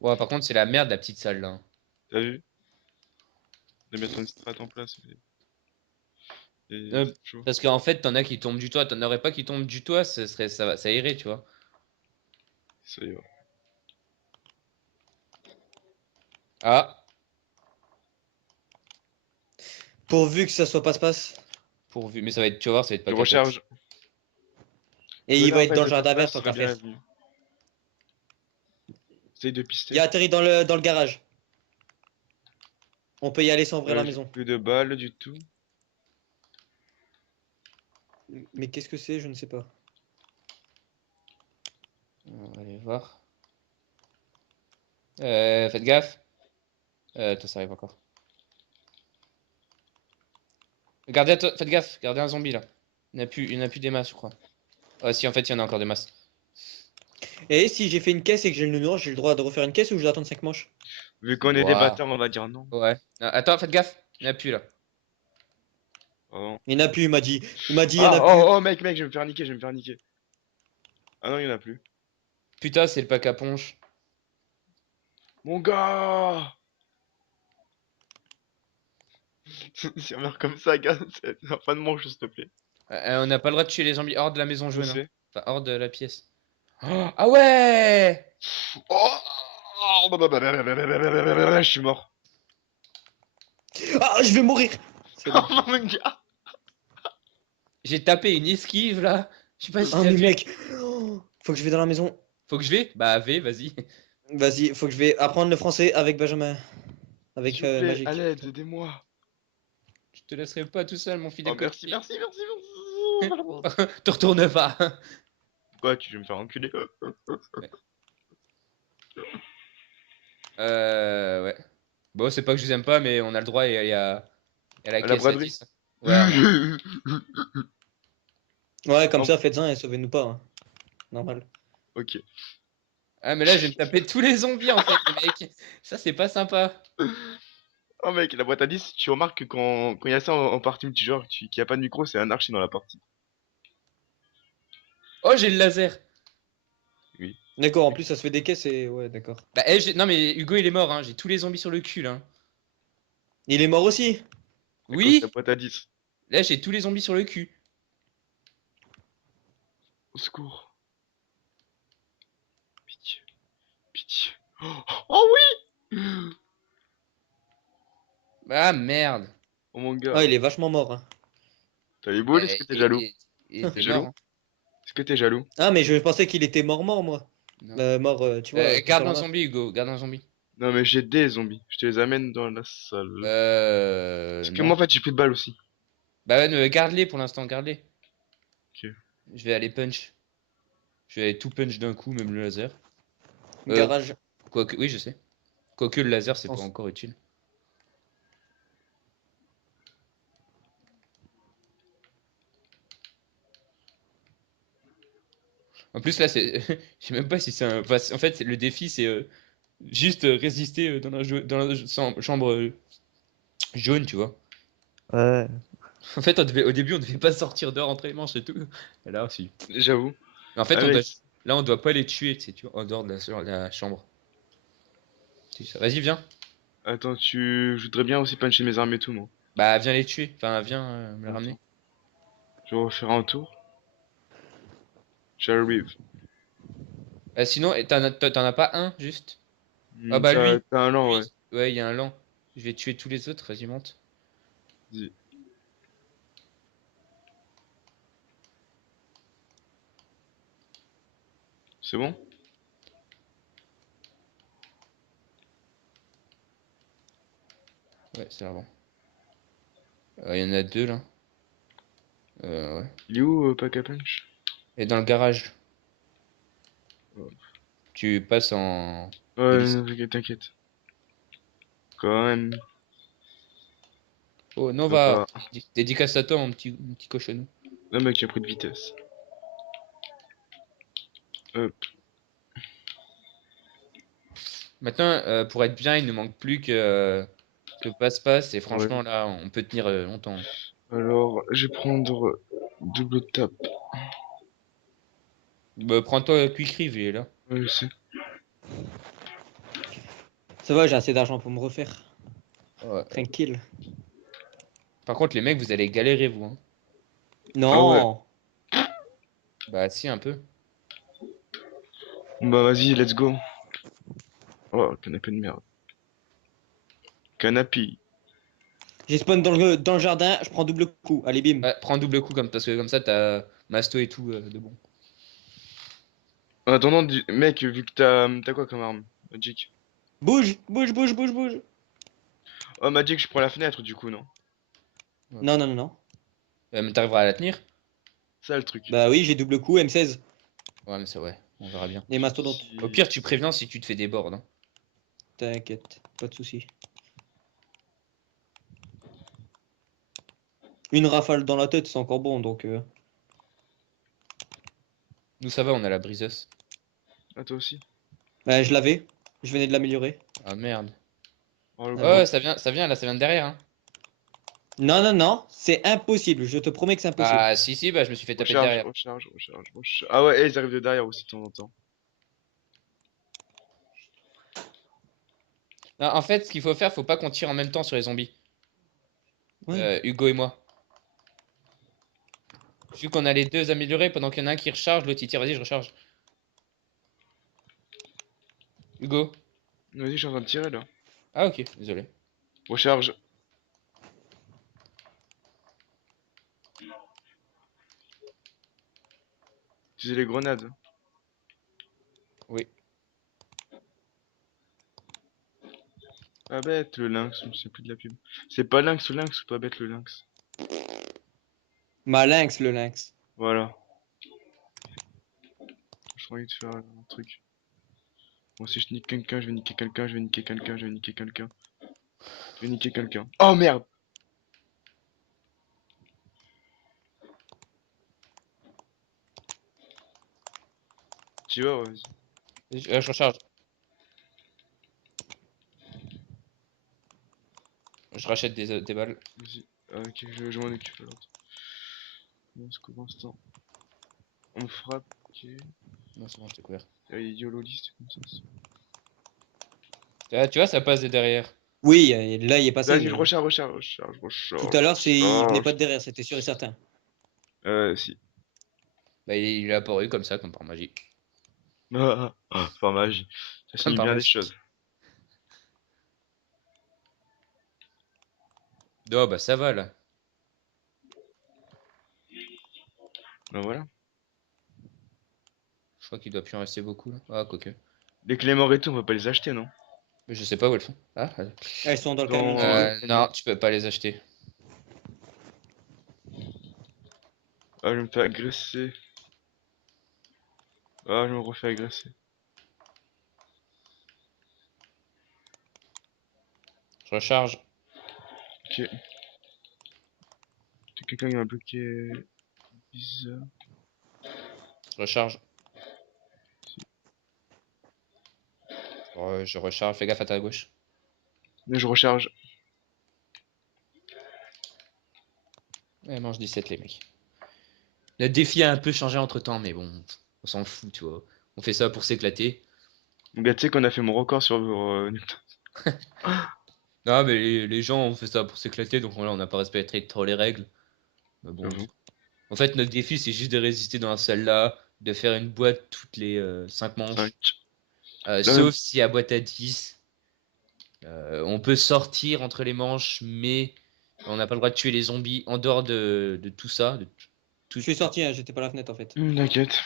Ouais, par contre, c'est la merde, la petite salle là, hein. T'as vu? De mettre une strat en place. Et Euh, c'est chaud. Parce qu'en fait, t'en as qui tombent du toit, t'en aurais pas qui tombent du toit, ça irait, tu vois. Ça y va. Ah, Pourvu que ça soit passe-passe. pourvu. Mais ça va être, tu vas voir, ça va être pas Je capote. recharge. Et il va être dans le jardin vert, tant serait qu'à bien faire. venu. Essaye de Il pister. a atterri dans le garage. On peut y aller sans ouvrir la J'ai maison. plus de balles du tout. Mais qu'est-ce que c'est? Je ne sais pas. On va aller voir. Faites gaffe. Toi, ça arrive encore. Gardez, faites gaffe, gardez un zombie là. Il n'y en a plus des masses, je crois. Ah, si, en fait, il y en a encore des masses. Et si j'ai fait une caisse et que j'ai le nounours, j'ai le droit de refaire une caisse ou je dois attendre 5 manches? Vu qu'on est des Ouah. bâtards, on va dire non. Ouais. Ah, attends, faites gaffe. Il n'y en a plus là. Pardon. Il n'y en a plus, il m'a dit. Il m'a dit, il y en Ah, a plus. mec, je vais me faire niquer, je vais me faire niquer. Ah non, il y en a plus. Putain, c'est le pack à ponche. Mon gars! Si on meurt comme ça, gars, c'est la fin de manche, s'il te plaît. On n'a pas le droit de tuer les zombies hors de la maison Je jaune, hein. sais. Enfin, hors de la pièce. Oh, ah ouais! Oh! Je suis mort. Ah, je vais mourir! C'est bon. Oh mon gars! J'ai tapé une esquive là. Je sais pas si Ah, t'as mais vu. mec! Oh, faut que je vais dans la maison. Faut que je vais? Bah, vas-y. Vas-y, faut que je vais apprendre le français avec Benjamin. Avec S'il vous plaît, à Magic. l'aide, aidez-moi. Je te laisserai pas tout seul, mon Oh, fidèle merci, coéquipier. merci, merci, merci. Te retourne pas. Quoi, tu veux me faire enculer? Ouais. Bon, c'est pas que je vous aime pas, mais on a le droit et aller à la À la caisse à braderie? 10. Ouais, Ouais, comme Oh, ça, faites-en et sauvez-nous pas, hein. Normal. ok. Ah, mais là, je vais me taper tous les zombies en fait, les mecs. Ça, c'est pas sympa. Oh mec, la boîte à 10, tu remarques que quand il y a ça en partie multijoueur, qu'il n'y a pas de micro, c'est un archi dans la partie. Oh, j'ai le laser. Oui. D'accord, en plus, ça se fait des caisses et. Ouais, d'accord. Bah, non, mais Hugo, il est mort, hein. J'ai tous les zombies sur le cul, là. Il est mort aussi? À cause de la Oui, boîte à 10. là, j'ai tous les zombies sur le cul. Au secours. Pitié. Pitié. Oh, oh oui! Ah, merde. Oh mon gars. Ah, il est vachement mort, hein. T'as les boules? Est-ce que t'es jaloux? Il était T'es mort, jaloux? hein. Est-ce que t'es jaloux? Ah, mais je pensais qu'il était mort, moi. Non. Mort, tu vois, tout Garde sur la un map. zombie, Hugo. Garde un zombie. Non mais j'ai des zombies. Je te les amène dans la salle. Parce que Non. moi en fait j'ai plus de balles aussi. Bah, ouais, garde-les pour l'instant, garde-les. Ok. Je vais aller punch. Je vais aller tout punch d'un coup, même le laser. Garage. Quoique, oui, je sais. Quoique le laser, c'est pas Pense- encore utile. En plus, là, c'est. Je sais même pas si c'est un. Enfin, en fait, le défi, c'est juste résister dans la chambre jaune, tu vois. Ouais. En fait, au début, on devait pas sortir dehors entre les manches et tout. Et là aussi. J'avoue. Mais en fait, Ah mec, là, on doit pas les tuer, tu sais, tu vois, en dehors de la chambre. C'est ça. Vas-y, viens. attends, je voudrais bien aussi puncher mes armes et tout, moi. Bah, viens les tuer. Enfin, viens me les ramener. Attends. Je vais refaire un tour. J'arrive. Sinon, t'en as pas un, juste? Ah bah T'as lui. un lent, ouais. Lui. Ouais, il y a un lent. Je vais tuer tous les autres, vas-y, monte. Vas-y. C'est bon? Ouais, c'est bon. Il y en a deux, là. Ouais. Il est où, Pack a Punch? Et dans le garage. Ouais, Tu passes en non, hélice. t'inquiète, t'inquiète. Quand même, Oh, ça Nova. va. Dédicace à toi, mon petit cochonou. Le mec, j'ai pris de vitesse. Hop. Maintenant, pour être bien, il ne manque plus que passe-passe. Et Ouais. franchement, là, on peut tenir longtemps. Alors, je vais prendre double tap. Bah, prends-toi Quick Riv, il est là. Ouais, je sais. Ça va, j'ai assez d'argent pour me refaire. Ouais. Tranquille. Par contre, les mecs, vous allez galérer, vous. Hein. Ah ouais. Non. Bah, si, un peu. Bah vas-y, let's go. Oh, canapé de merde. Canapé. J'ai spawn dans le jardin, je prends double coup. Allez, bim. Ouais, prends double coup, parce que comme ça, t'as Masto et tout de bon. En attendant, mec, vu que t'as quoi comme arme? Magic. Bouge, bouge, bouge, bouge, bouge. Oh, Magic, je prends la fenêtre du coup, non? Ouais. Non, non, non, non. Mais t'arriveras à la tenir? Ça le truc. Bah oui, j'ai double coup, M16. Ouais, mais ça, ouais, on verra bien. Et mastodonte. Si... Au pire, tu préviens si tu te fais des boards. Hein. T'inquiète, pas de soucis. Une rafale dans la tête, c'est encore bon, donc... Nous, ça va, on a la briseuse. Ah, toi aussi? Bah, je l'avais. Je venais de l'améliorer. Ah merde. Oh, le Ah Ouais, bon. ouais, ça vient, là, ça vient de derrière. Hein. Non, non, non, c'est impossible. Je te promets que c'est impossible. Ah, si, bah, je me suis fait taper de Recharge, derrière. recharge, recharge, recharge. Ah ouais, et ils arrivent de derrière aussi de temps en temps. Non, en fait, ce qu'il faut faire, faut pas qu'on tire en même temps sur les zombies. Ouais. Hugo et moi. Vu qu'on a les deux améliorés, pendant qu'il y en a un qui recharge, l'autre il tire. Vas-y, je recharge. Hugo. Vas-y, je suis en train de tirer là. Ah, ok, désolé. Recharge. Utilisez les grenades. Oui. Pas bête le lynx, c'est plus de la pub. C'est pas lynx le lynx ou pas bête le lynx? Malinx, le lynx. Voilà. J'ai envie de faire un truc. Bon, si je nique quelqu'un, je vais niquer quelqu'un, je vais niquer quelqu'un, je vais niquer quelqu'un. Je vais niquer quelqu'un. Oh merde! Tu vas, vas-y. Je recharge. Je rachète des balles. Vas-y. Ah, ok, je m'en occupe alors. Bon, c'est pour l'instant. On me frappe, ok. Non, c'est bon, j'étais couvert. Ah, il y a YOLO list comme ça. Ah, tu vois, ça passe de derrière. Oui, là, il est passé, Vas-y, je mais... recharge, recharge, recharge, Tout recharge, à l'heure, il venait pas recharge. de derrière, c'était sûr et certain. Si. Bah, il est apparu comme ça, comme par magie. Enfin, magie. Ça Comme signifie par bien des magie. choses. Oh, bah, ça va, là. Ben voilà. Je crois qu'il doit plus en rester beaucoup, là. Ah, quoique. Les clés morts et tout, on va pas les acheter, non? Mais je sais pas où elles sont. Ah, Elles sont dans le camion, Dans c'est le tout. camion. non, tu peux pas les acheter. Ah, je me fais agresser. Ah, je me refais agresser. Je recharge. Ok. Quelqu'un qui m'a bloqué. Bizarre. Je recharge. Je recharge. Fais gaffe à ta gauche. Mais je recharge. Ouais, mange 17 les mecs. Le défi a un peu changé entre temps, mais bon, on s'en fout, tu vois. On fait ça pour s'éclater. Mon gars, tu sais qu'on a fait mon record sur Newton. Non, mais les gens ont fait ça pour s'éclater, donc là, on n'a pas respecté trop les règles. Mais bon. J'avoue. En fait, notre défi, c'est juste de résister dans la salle là, de faire une boîte toutes les 5 manches. 5. Là, même... Sauf si la boîte à 10. On peut sortir entre les manches, mais on n'a pas le droit de tuer les zombies en dehors de tout ça. Je suis sorti, hein, j'étais pas à la fenêtre en fait. T'inquiète.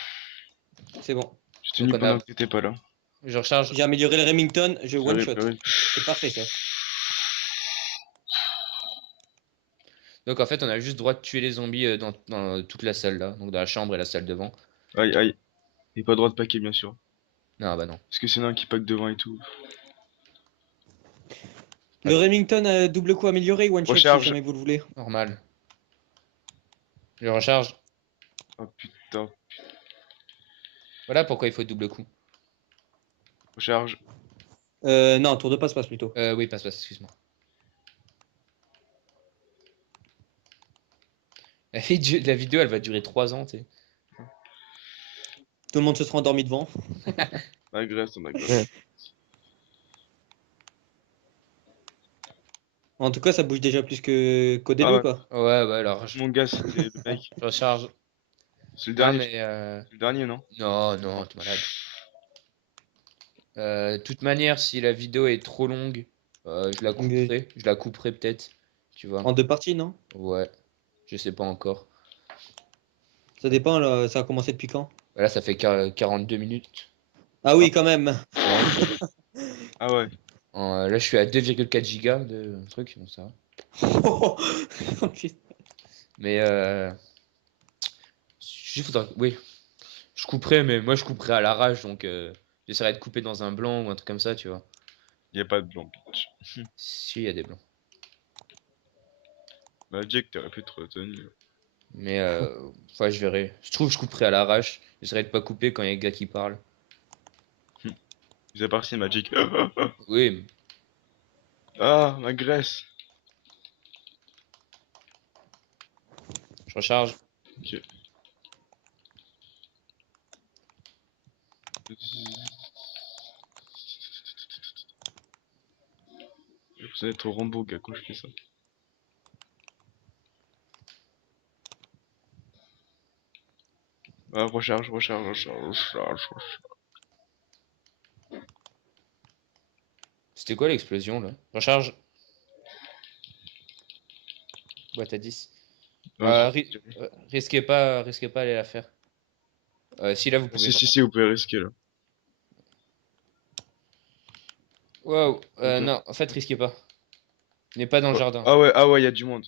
C'est bon. J'ai Donc tenu on pendant a. que t'étais pas là. Je recharge. J'ai amélioré le Remington, je one J'arrive, shot. j'arrive. C'est parfait ça. Donc en fait, on a juste le droit de tuer les zombies dans toute la salle là, donc dans la chambre et la salle devant. Aïe, aïe. Et pas droit de paquet, bien sûr. Non, bah non. Parce que c'est un qui pack devant et tout. Le Remington double coup amélioré, one shot si Recharge. jamais vous le voulez. Normal. Je recharge. Oh putain. Voilà pourquoi il faut double coup. Recharge. Non, tour de passe-passe plutôt. Oui, passe, excuse-moi. La vidéo, elle va durer 3 ans, tu sais. Tout le monde se sera endormi devant. Agresse, on agresse. Ouais. En tout cas, ça bouge déjà plus que qu'au début Ah ouais. quoi. Ouais, alors Mon gars, c'était le mec. je recharge. C'est le Non, dernier. mais. C'est le dernier, non? Non, t'es malade. De toute manière, si la vidéo est trop longue, je la couperai. Je la couperai peut-être. Tu vois. En deux parties, non? Ouais. Je sais pas encore. Ça dépend, là, ça a commencé depuis quand? Là, ça fait 42 minutes. Ah oui, quand même. Ouais. Ah ouais. Là, je suis à 2,4 gigas de truc, donc ça va. Oh, putain. Mais oui, je couperai, mais moi je couperai à l'arrache, donc j'essaierai de couper dans un blanc ou un truc comme ça, tu vois. Y a pas de blanc, bitch. Si, il y a des blancs. Bah, Jake, t'aurais pu te retenir. Mais enfin, je verrai. Je trouve que je couperai à l'arrache. J'essaierai de pas couper quand il y a un gars qui parle. Ils parti Magic. Oui, Ah, ma graisse. je recharge. Ok. Vous êtes au Rambo, gars, quand je fais ça. Ah, recharge. C'était quoi l'explosion là? Recharge. Boîte à 10. Ah, Risquez pas aller la faire. Si là vous pouvez. si, vous pouvez risquer là. Wow, Ok. non, en fait risquez pas. N'est pas dans le jardin. Ah ouais, y a du monde.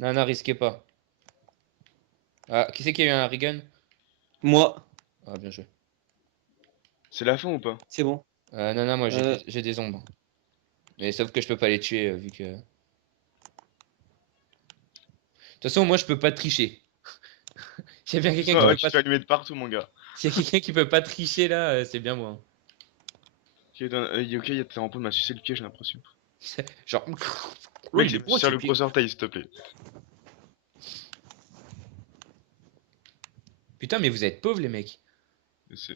Non, risquez pas. Ah, qui c'est qui a eu un Regan? Moi, Ah, bien joué. C'est la fin ou pas? c'est bon. Non, moi Euh, j'ai des ombres. Mais sauf que je peux pas les tuer vu que. De toute façon, moi je peux pas tricher. S'il y a bien quelqu'un qui Ouais, peut tu te pas. fais allumer de partout, mon gars. S'il y a quelqu'un qui peut pas tricher là, c'est bien moi. Ok, y a tes rampes m'a sucé le pied, j'ai l'impression. Genre. Oui, c'est bon, sur c'est le pied. gros orteil, s'il te plaît. Putain, mais vous êtes pauvres les mecs. Je sais.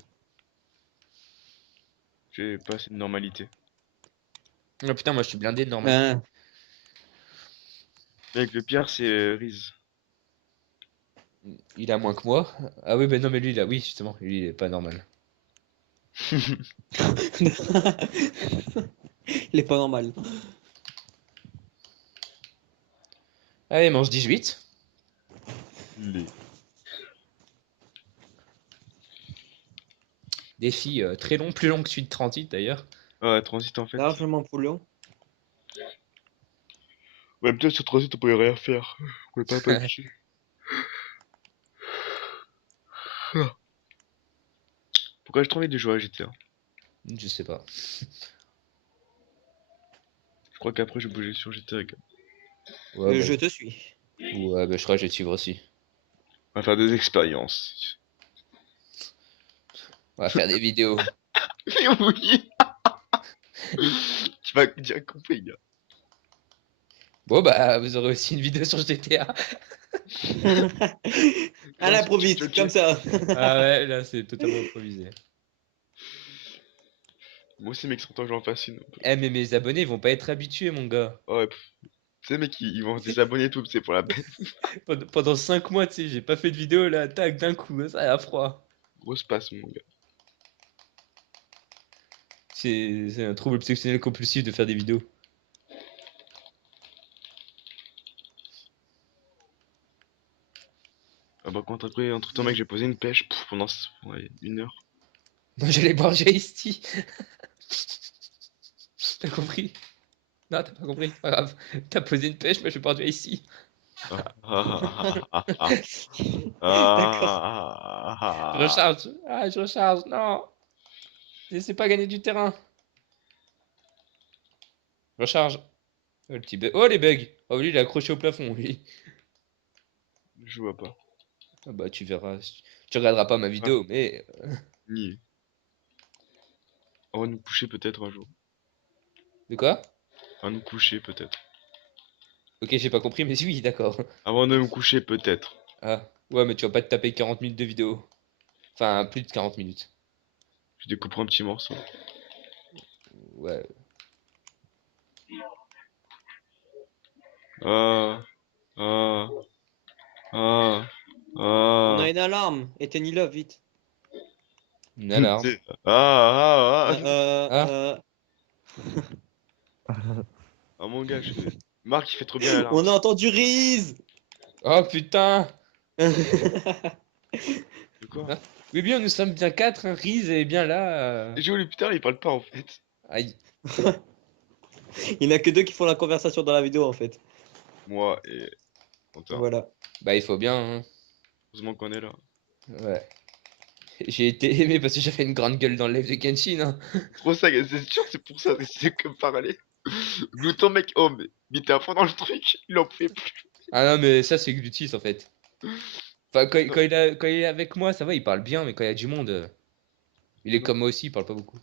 J'ai pas assez de normalité. Oh putain, moi je suis blindé de normal. euh, Mec, le pire, c'est Riz. Il a moins que moi. Ah oui, ben non, mais lui, oui, justement, lui, il est pas normal. Il est pas normal. Allez, mange 18. Les... Défi très long, plus long que celui de 38 d'ailleurs. Ah, transit en fait. Largement plus long. Ouais, peut-être sur transit, on pouvait rien faire. On pouvait pas paniquer. Pourquoi j'ai trop envie de jouer à GTA? Je sais pas. Je crois qu'après, je vais bouger sur GTA, gars. Ouais, Je te suis. ouais, bah, je crois que je vais te suivre aussi. On va faire des expériences. On va faire des vidéos. Mais oui. Tu vas compris, gars. Bon, bah, vous aurez aussi une vidéo sur GTA. À l'improviste, Ok. comme ça. Ah ouais, là, c'est totalement improvisé. Moi aussi, mec, 100 ans que j'en fasse une. Eh, mais mes abonnés ils vont pas être habitués, mon gars. Ouais, tu sais, mec, ils vont se désabonner et tout, c'est pour la peine. Pendant 5 mois, tu sais, j'ai pas fait de vidéo, là, tac, d'un coup, ça a froid. Grosse passe, mon gars. C'est un trouble obsessionnel compulsif de faire des vidéos. Ah bah, quand après, entre temps, mec, j'ai posé une pêche pendant ouais, 1 heure. Non, j'allais boire Tea. T'as compris? Non, t'as pas compris, c'est pas grave. T'as posé une pêche, moi je vais boire du ici. D'accord. Je recharge. Ah, je recharge, non. Laissez pas gagner du terrain. Recharge. Oh, le petit bug. Oh, les bugs. Oh, lui, il est accroché au plafond, lui. Je vois pas. Ah bah, tu verras. Tu regarderas pas ma Ah, vidéo, mais. niais. On va nous coucher peut-être un jour. De quoi? On va nous coucher peut-être. Ok, j'ai pas compris, mais oui, d'accord. Avant de me coucher peut-être. Ah, ouais, mais tu vas pas te taper 40 minutes de vidéo. Enfin, plus de 40 minutes. Je découperai un petit morceau. Ouais. Ah, ah, ah, On a ah. une alarme. Éteignez-la vite. Une alarme. Ah, Euh, euh, Ah, euh, ah, mon gars, Marc, il fait trop bien l'alarme. On a entendu Riz. oh putain! De quoi? Ah, oui, bien, nous sommes bien quatre, hein. Riz est bien là. J'ai oublié, putain, il parle pas en fait. Aïe. Il n'y en a que deux qui font la conversation dans la vidéo en fait. Moi et Quentin. Voilà. Bah, il faut bien, hein. Heureusement qu'on est là. Ouais. J'ai été aimé parce que j'avais une grande gueule dans le live de Kenshin, hein. Trop ça, c'est sûr, c'est pour ça, c'est que parler. Glouton, mec, oh, mais il était à fond dans le truc, il en pouvait plus. Ah non, mais ça, c'est Glutis en fait. Enfin, Non, quand il est avec moi, ça va, il parle bien, mais quand il y a du monde, il est non, comme moi aussi, il parle pas beaucoup.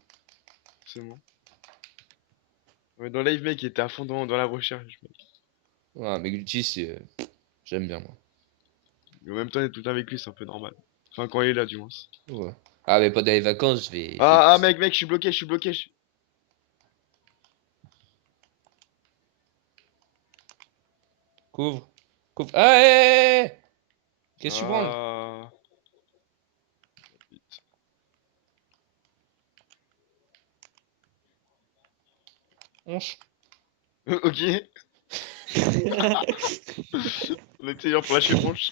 c'est bon. Ouais, dans live, mec, il était à fond dans la recherche, mec. Ouais, mais Glutis, j'aime bien, moi. Mais en même temps, on est tout le temps avec lui, c'est un peu normal. Enfin, quand il est là, du moins. Ouais. Ah, mais pendant les vacances, je vais Ah, mec, je suis bloqué, je suis bloqué. Couvre. Couvre. Ah, hé, hé, hé. Qu'est-ce que tu branles? Ah. Vite. Honche. Ok. On était hier pour lâcher bronche.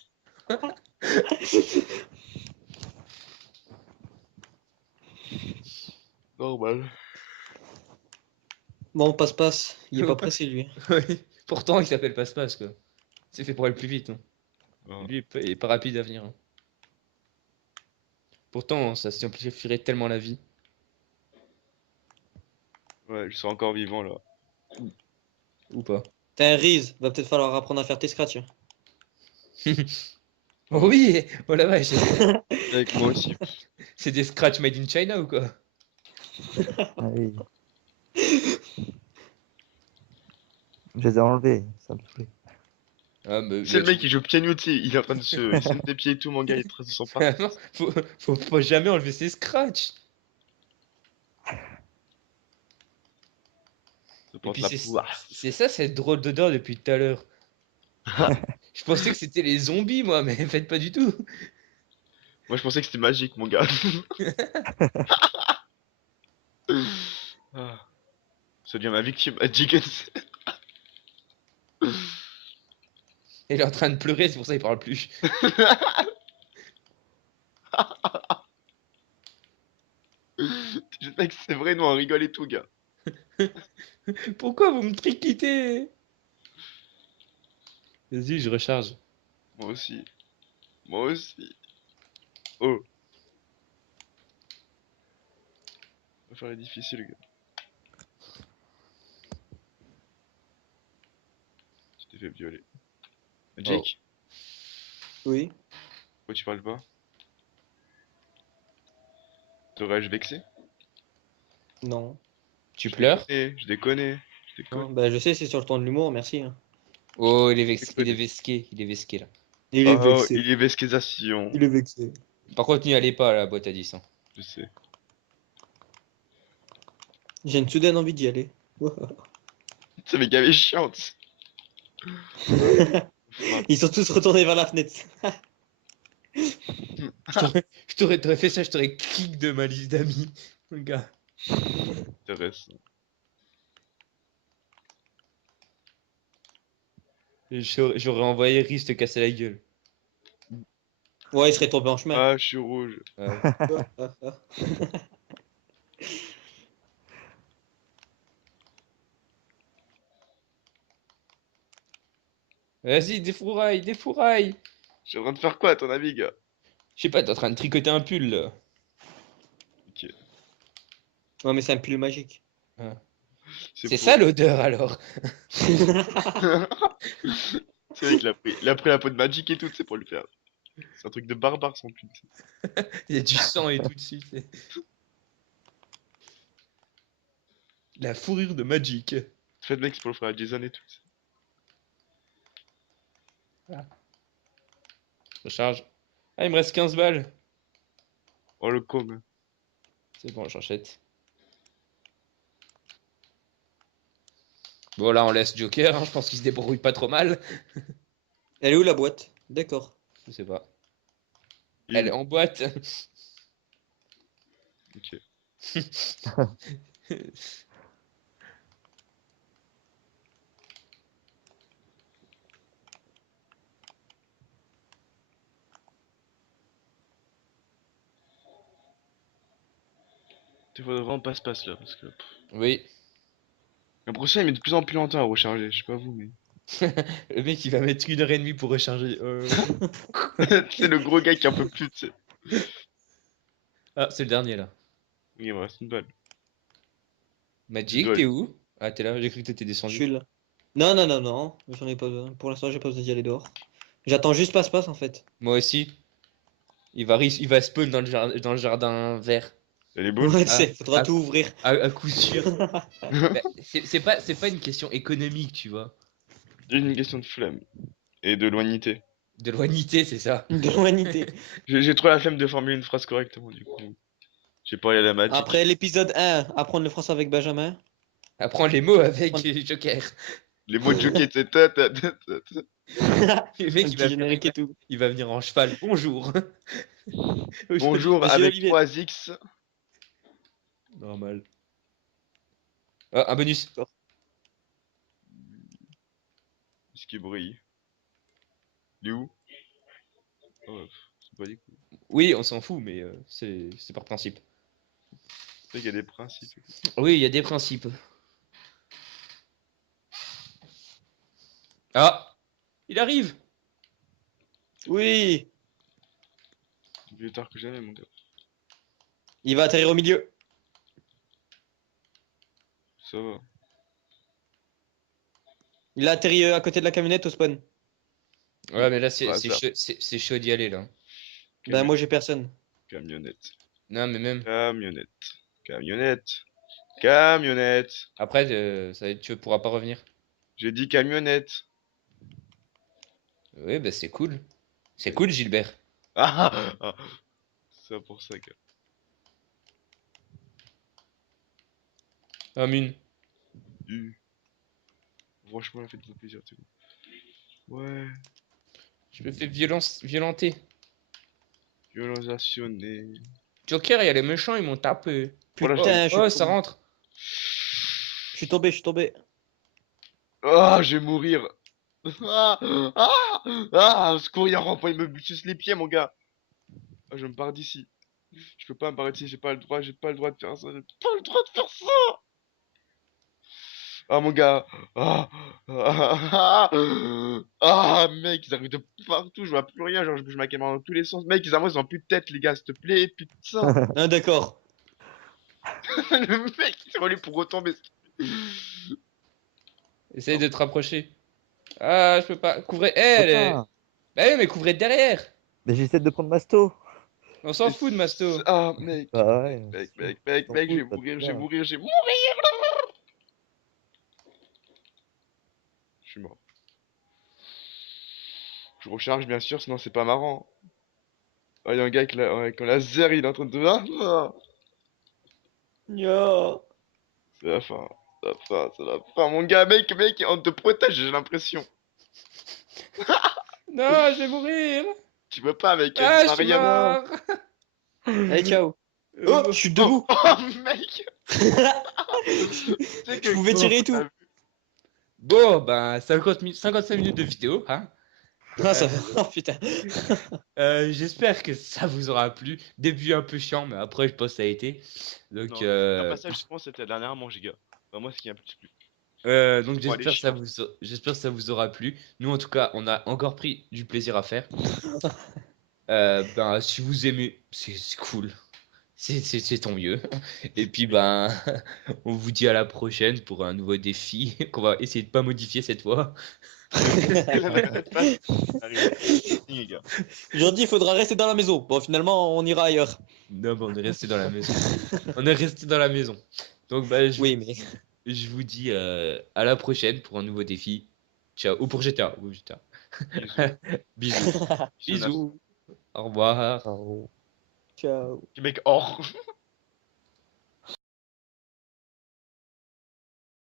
Normal. Bon, passe-passe. Il est pas pressé lui. Oui. Pourtant, il s'appelle Passe-Passe, quoi. C'est fait pour aller plus vite, hein. Ah. Lui, il est pas rapide à venir, hein. Pourtant, ça simplifierait tellement la vie. Ouais, ils sont encore vivants là. Ou pas. T'as un Riz. Va peut-être falloir apprendre à faire tes scratchs. Oh oui! Oh la vache! Avec moi aussi. C'est des scratch made in China ou quoi? Ah oui, je les ai enlevés, ça me saoulait. Ah, C'est bah, le mec qui joue piano, tu sais, il est en train de il se met des pieds et tout, mon gars, il est très de son parc. Non, faut jamais enlever ses scratch. Ça Et porte puis la poire. c'est ça cette drôle d'odeur depuis tout à l'heure. Je pensais que c'était les zombies, moi, mais faites pas du tout. Moi, je pensais que c'était magique, mon gars. Ah, ça devient ma victime, Jiggles. Il est en train de pleurer, c'est pour ça qu'il parle plus. Mec, c'est vrai, nous on rigole et tout, gars. Pourquoi vous me triquitez? Vas-y, je recharge. Moi aussi. Moi aussi. Oh, on va faire les difficiles, gars. Tu t'es fait violer. Oh. Jake, Oui. pourquoi tu parles pas? T'aurais-je vexé? Tu Je pleures? déconne, je déconne, je Non, déconne. bah, je sais, c'est sur le ton de l'humour, merci. Hein. Oh, il est Déconne. vesqué là. Il est Oh, vexé. il est vesquisation. Il est vexé. Par contre, n'y allez pas à la boîte à 10. Hein. Je sais. J'ai une soudaine envie d'y aller. C'est méga méchant. Ils sont tous retournés vers la fenêtre. T'aurais fait ça, je t'aurais kick de ma liste d'amis. Le gars. Intéressant. Et j'aurais envoyé Riz te casser la gueule. Ouais, il serait tombé en chemin. Ah, je suis rouge. Ouais. Vas-y, défouraille, défouraille. Je suis en train de faire quoi, à ton avis, gars? Je sais pas, t'es en train de tricoter un pull là. Ok. Non, mais c'est un pull magique. C'est pour- ça l'odeur alors. C'est vrai qu'il a pris. Il a pris la peau de Magic et tout, c'est pour le faire. C'est un truc de barbare son pull. Il y a du sang et tout dessus. La fourrure de Magic. Fait de mec, c'est pour le faire à Jason et tout. Recharge. Ah, il me reste 15 balles. Oh le con. C'est bon, j'achète. Bon, là, on laisse Joker. Hein, je pense qu'il se débrouille pas trop mal. Elle est où la boîte? D'accord. Je sais pas. Il- Elle est en boîte. Ok. Il faudrait vraiment pas se passer là parce que. Oui. Le prochain il met de plus en plus longtemps à recharger, je sais pas vous mais. Le mec, il va mettre 1h30 pour recharger. C'est le gros gars qui en peut plus, tu sais. Ah, c'est le dernier là. Il me reste une balle. Magic, Gold. t'es où? Ah, t'es là, j'ai cru que t'étais Je descendu. suis là. Non, non, non, non. J'en ai pas besoin. Pour l'instant, j'ai pas besoin d'y aller dehors. J'attends juste passe-passe en fait. Moi aussi. Il va spawn dans le jardin vert. Elle est bonne. Ouais, tu Ah, sais, faudra ah. tout ouvrir. À coup sûr. Bah, c'est pas une question économique, tu vois. C'est une question de flemme. Et de loignité. De loignité, c'est ça. De l'humanité. J'ai trop la flemme de formuler une phrase correctement du coup. J'ai pas aller à la Magic. Après l'épisode 1, apprendre le français avec Benjamin. Apprends les mots avec Joker. Les mots de Joker, c'est ta. Le mec, Un petit générique et tout. il va venir en cheval. Bonjour. Bonjour Monsieur avec Olivier. 3x. Normal. Ah, un bonus. Ce qui brille. Il est où? Oh, c'est pas des couilles. Oui, on s'en fout, mais c'est par principe. C'est vrai qu'il y a des principes. Oui, il y a des principes. Ah, il arrive. Oui. C'est plus tard que jamais, mon gars. Il va atterrir au milieu. Ça va. Il a atterri à côté de la camionnette au spawn. Ouais, mais là, Ah, ça. c'est chaud d'y aller, là. Ben moi j'ai personne. Camionnette. Non, mais même. Camionnette. Camionnette. Camionnette. Après, tu pourras pas revenir. J'ai dit camionnette. Oui, bah c'est cool. C'est cool, Gilbert. Ah. C'est pour ça, gars. Ah, Mune. Franchement, elle fait trop plaisir, tu vois. Ouais. Je me fais violenter. Violationné. Joker, il y a les méchants, ils m'ont tapé. Putain, je suis Oh, ça tombé. rentre. Je suis tombé, je suis tombé. Ah, je vais mourir. Ah, ah, ah, au secours, il y a un rond-point, il me suce les pieds, mon gars. Ah, je me barre d'ici. Je peux pas me barrer d'ici, j'ai pas le droit de faire ça, j'ai pas le droit de faire ça. Ah, mon gars. Ah, ah, mec, ils arrivent de partout, je vois plus rien, genre je bouge ma caméra dans tous les sens. Mec, ils ont plus de tête, les gars, s'il te plaît, putain. Ah d'accord. Le mec, il s'est relé pour retomber. Essaye de te rapprocher. Ah, je peux pas. Couvrez. Eh, elle est. Putain. Bah oui, mais couvrez de derrière. Mais j'essaie de prendre Masto. On s'en fout de Masto. Ah, mec. Bah ouais. Mec, T'en je fous, vais pas de mourir, je vais faire. mourir, je vais mourir. Je suis mort. Je recharge bien sûr, sinon c'est pas marrant. Oh, y a un gars avec un laser, il est en train de... Ah, Nya. c'est la fin. C'est la fin, c'est la fin. Mon gars, mec, on te protège, j'ai l'impression. Non, je vais mourir. Tu peux pas, mec, elle Ah, je sert à suis rien. mort. Allez, ciao. Oh, Je suis oh, debout. oh, mec! Tu sais Je pouvais tirer et tout. Bon, ben 55 minutes de vidéo, hein. Ah, ça Oh putain. J'espère que ça vous aura plu. Début un peu chiant, mais après je pense que ça a été. Donc, Non, le passage, je pense, c'était la dernière, mon giga. Bah, moi, ce qui m'a plus plu. donc Bon, allez, j'espère que ça vous aura plu. Nous, en tout cas, on a encore pris du plaisir à faire. Ben, si vous aimez, c'est cool. C'est tant mieux. Et puis, ben, on vous dit à la prochaine pour un nouveau défi qu'on va essayer de pas modifier cette fois. Les gars. Aujourd'hui, il faudra rester dans la maison. Bon, finalement, on ira ailleurs. Non, mais on est resté dans la maison. On est resté dans la maison. Donc, bah, Oui, mais. je vous dis à la prochaine pour un nouveau défi. Ciao. Ou pour GTA. Ou GTA. Bisous. Bisous. Bisous. Au revoir. Ciao. Ciao. Mec, or.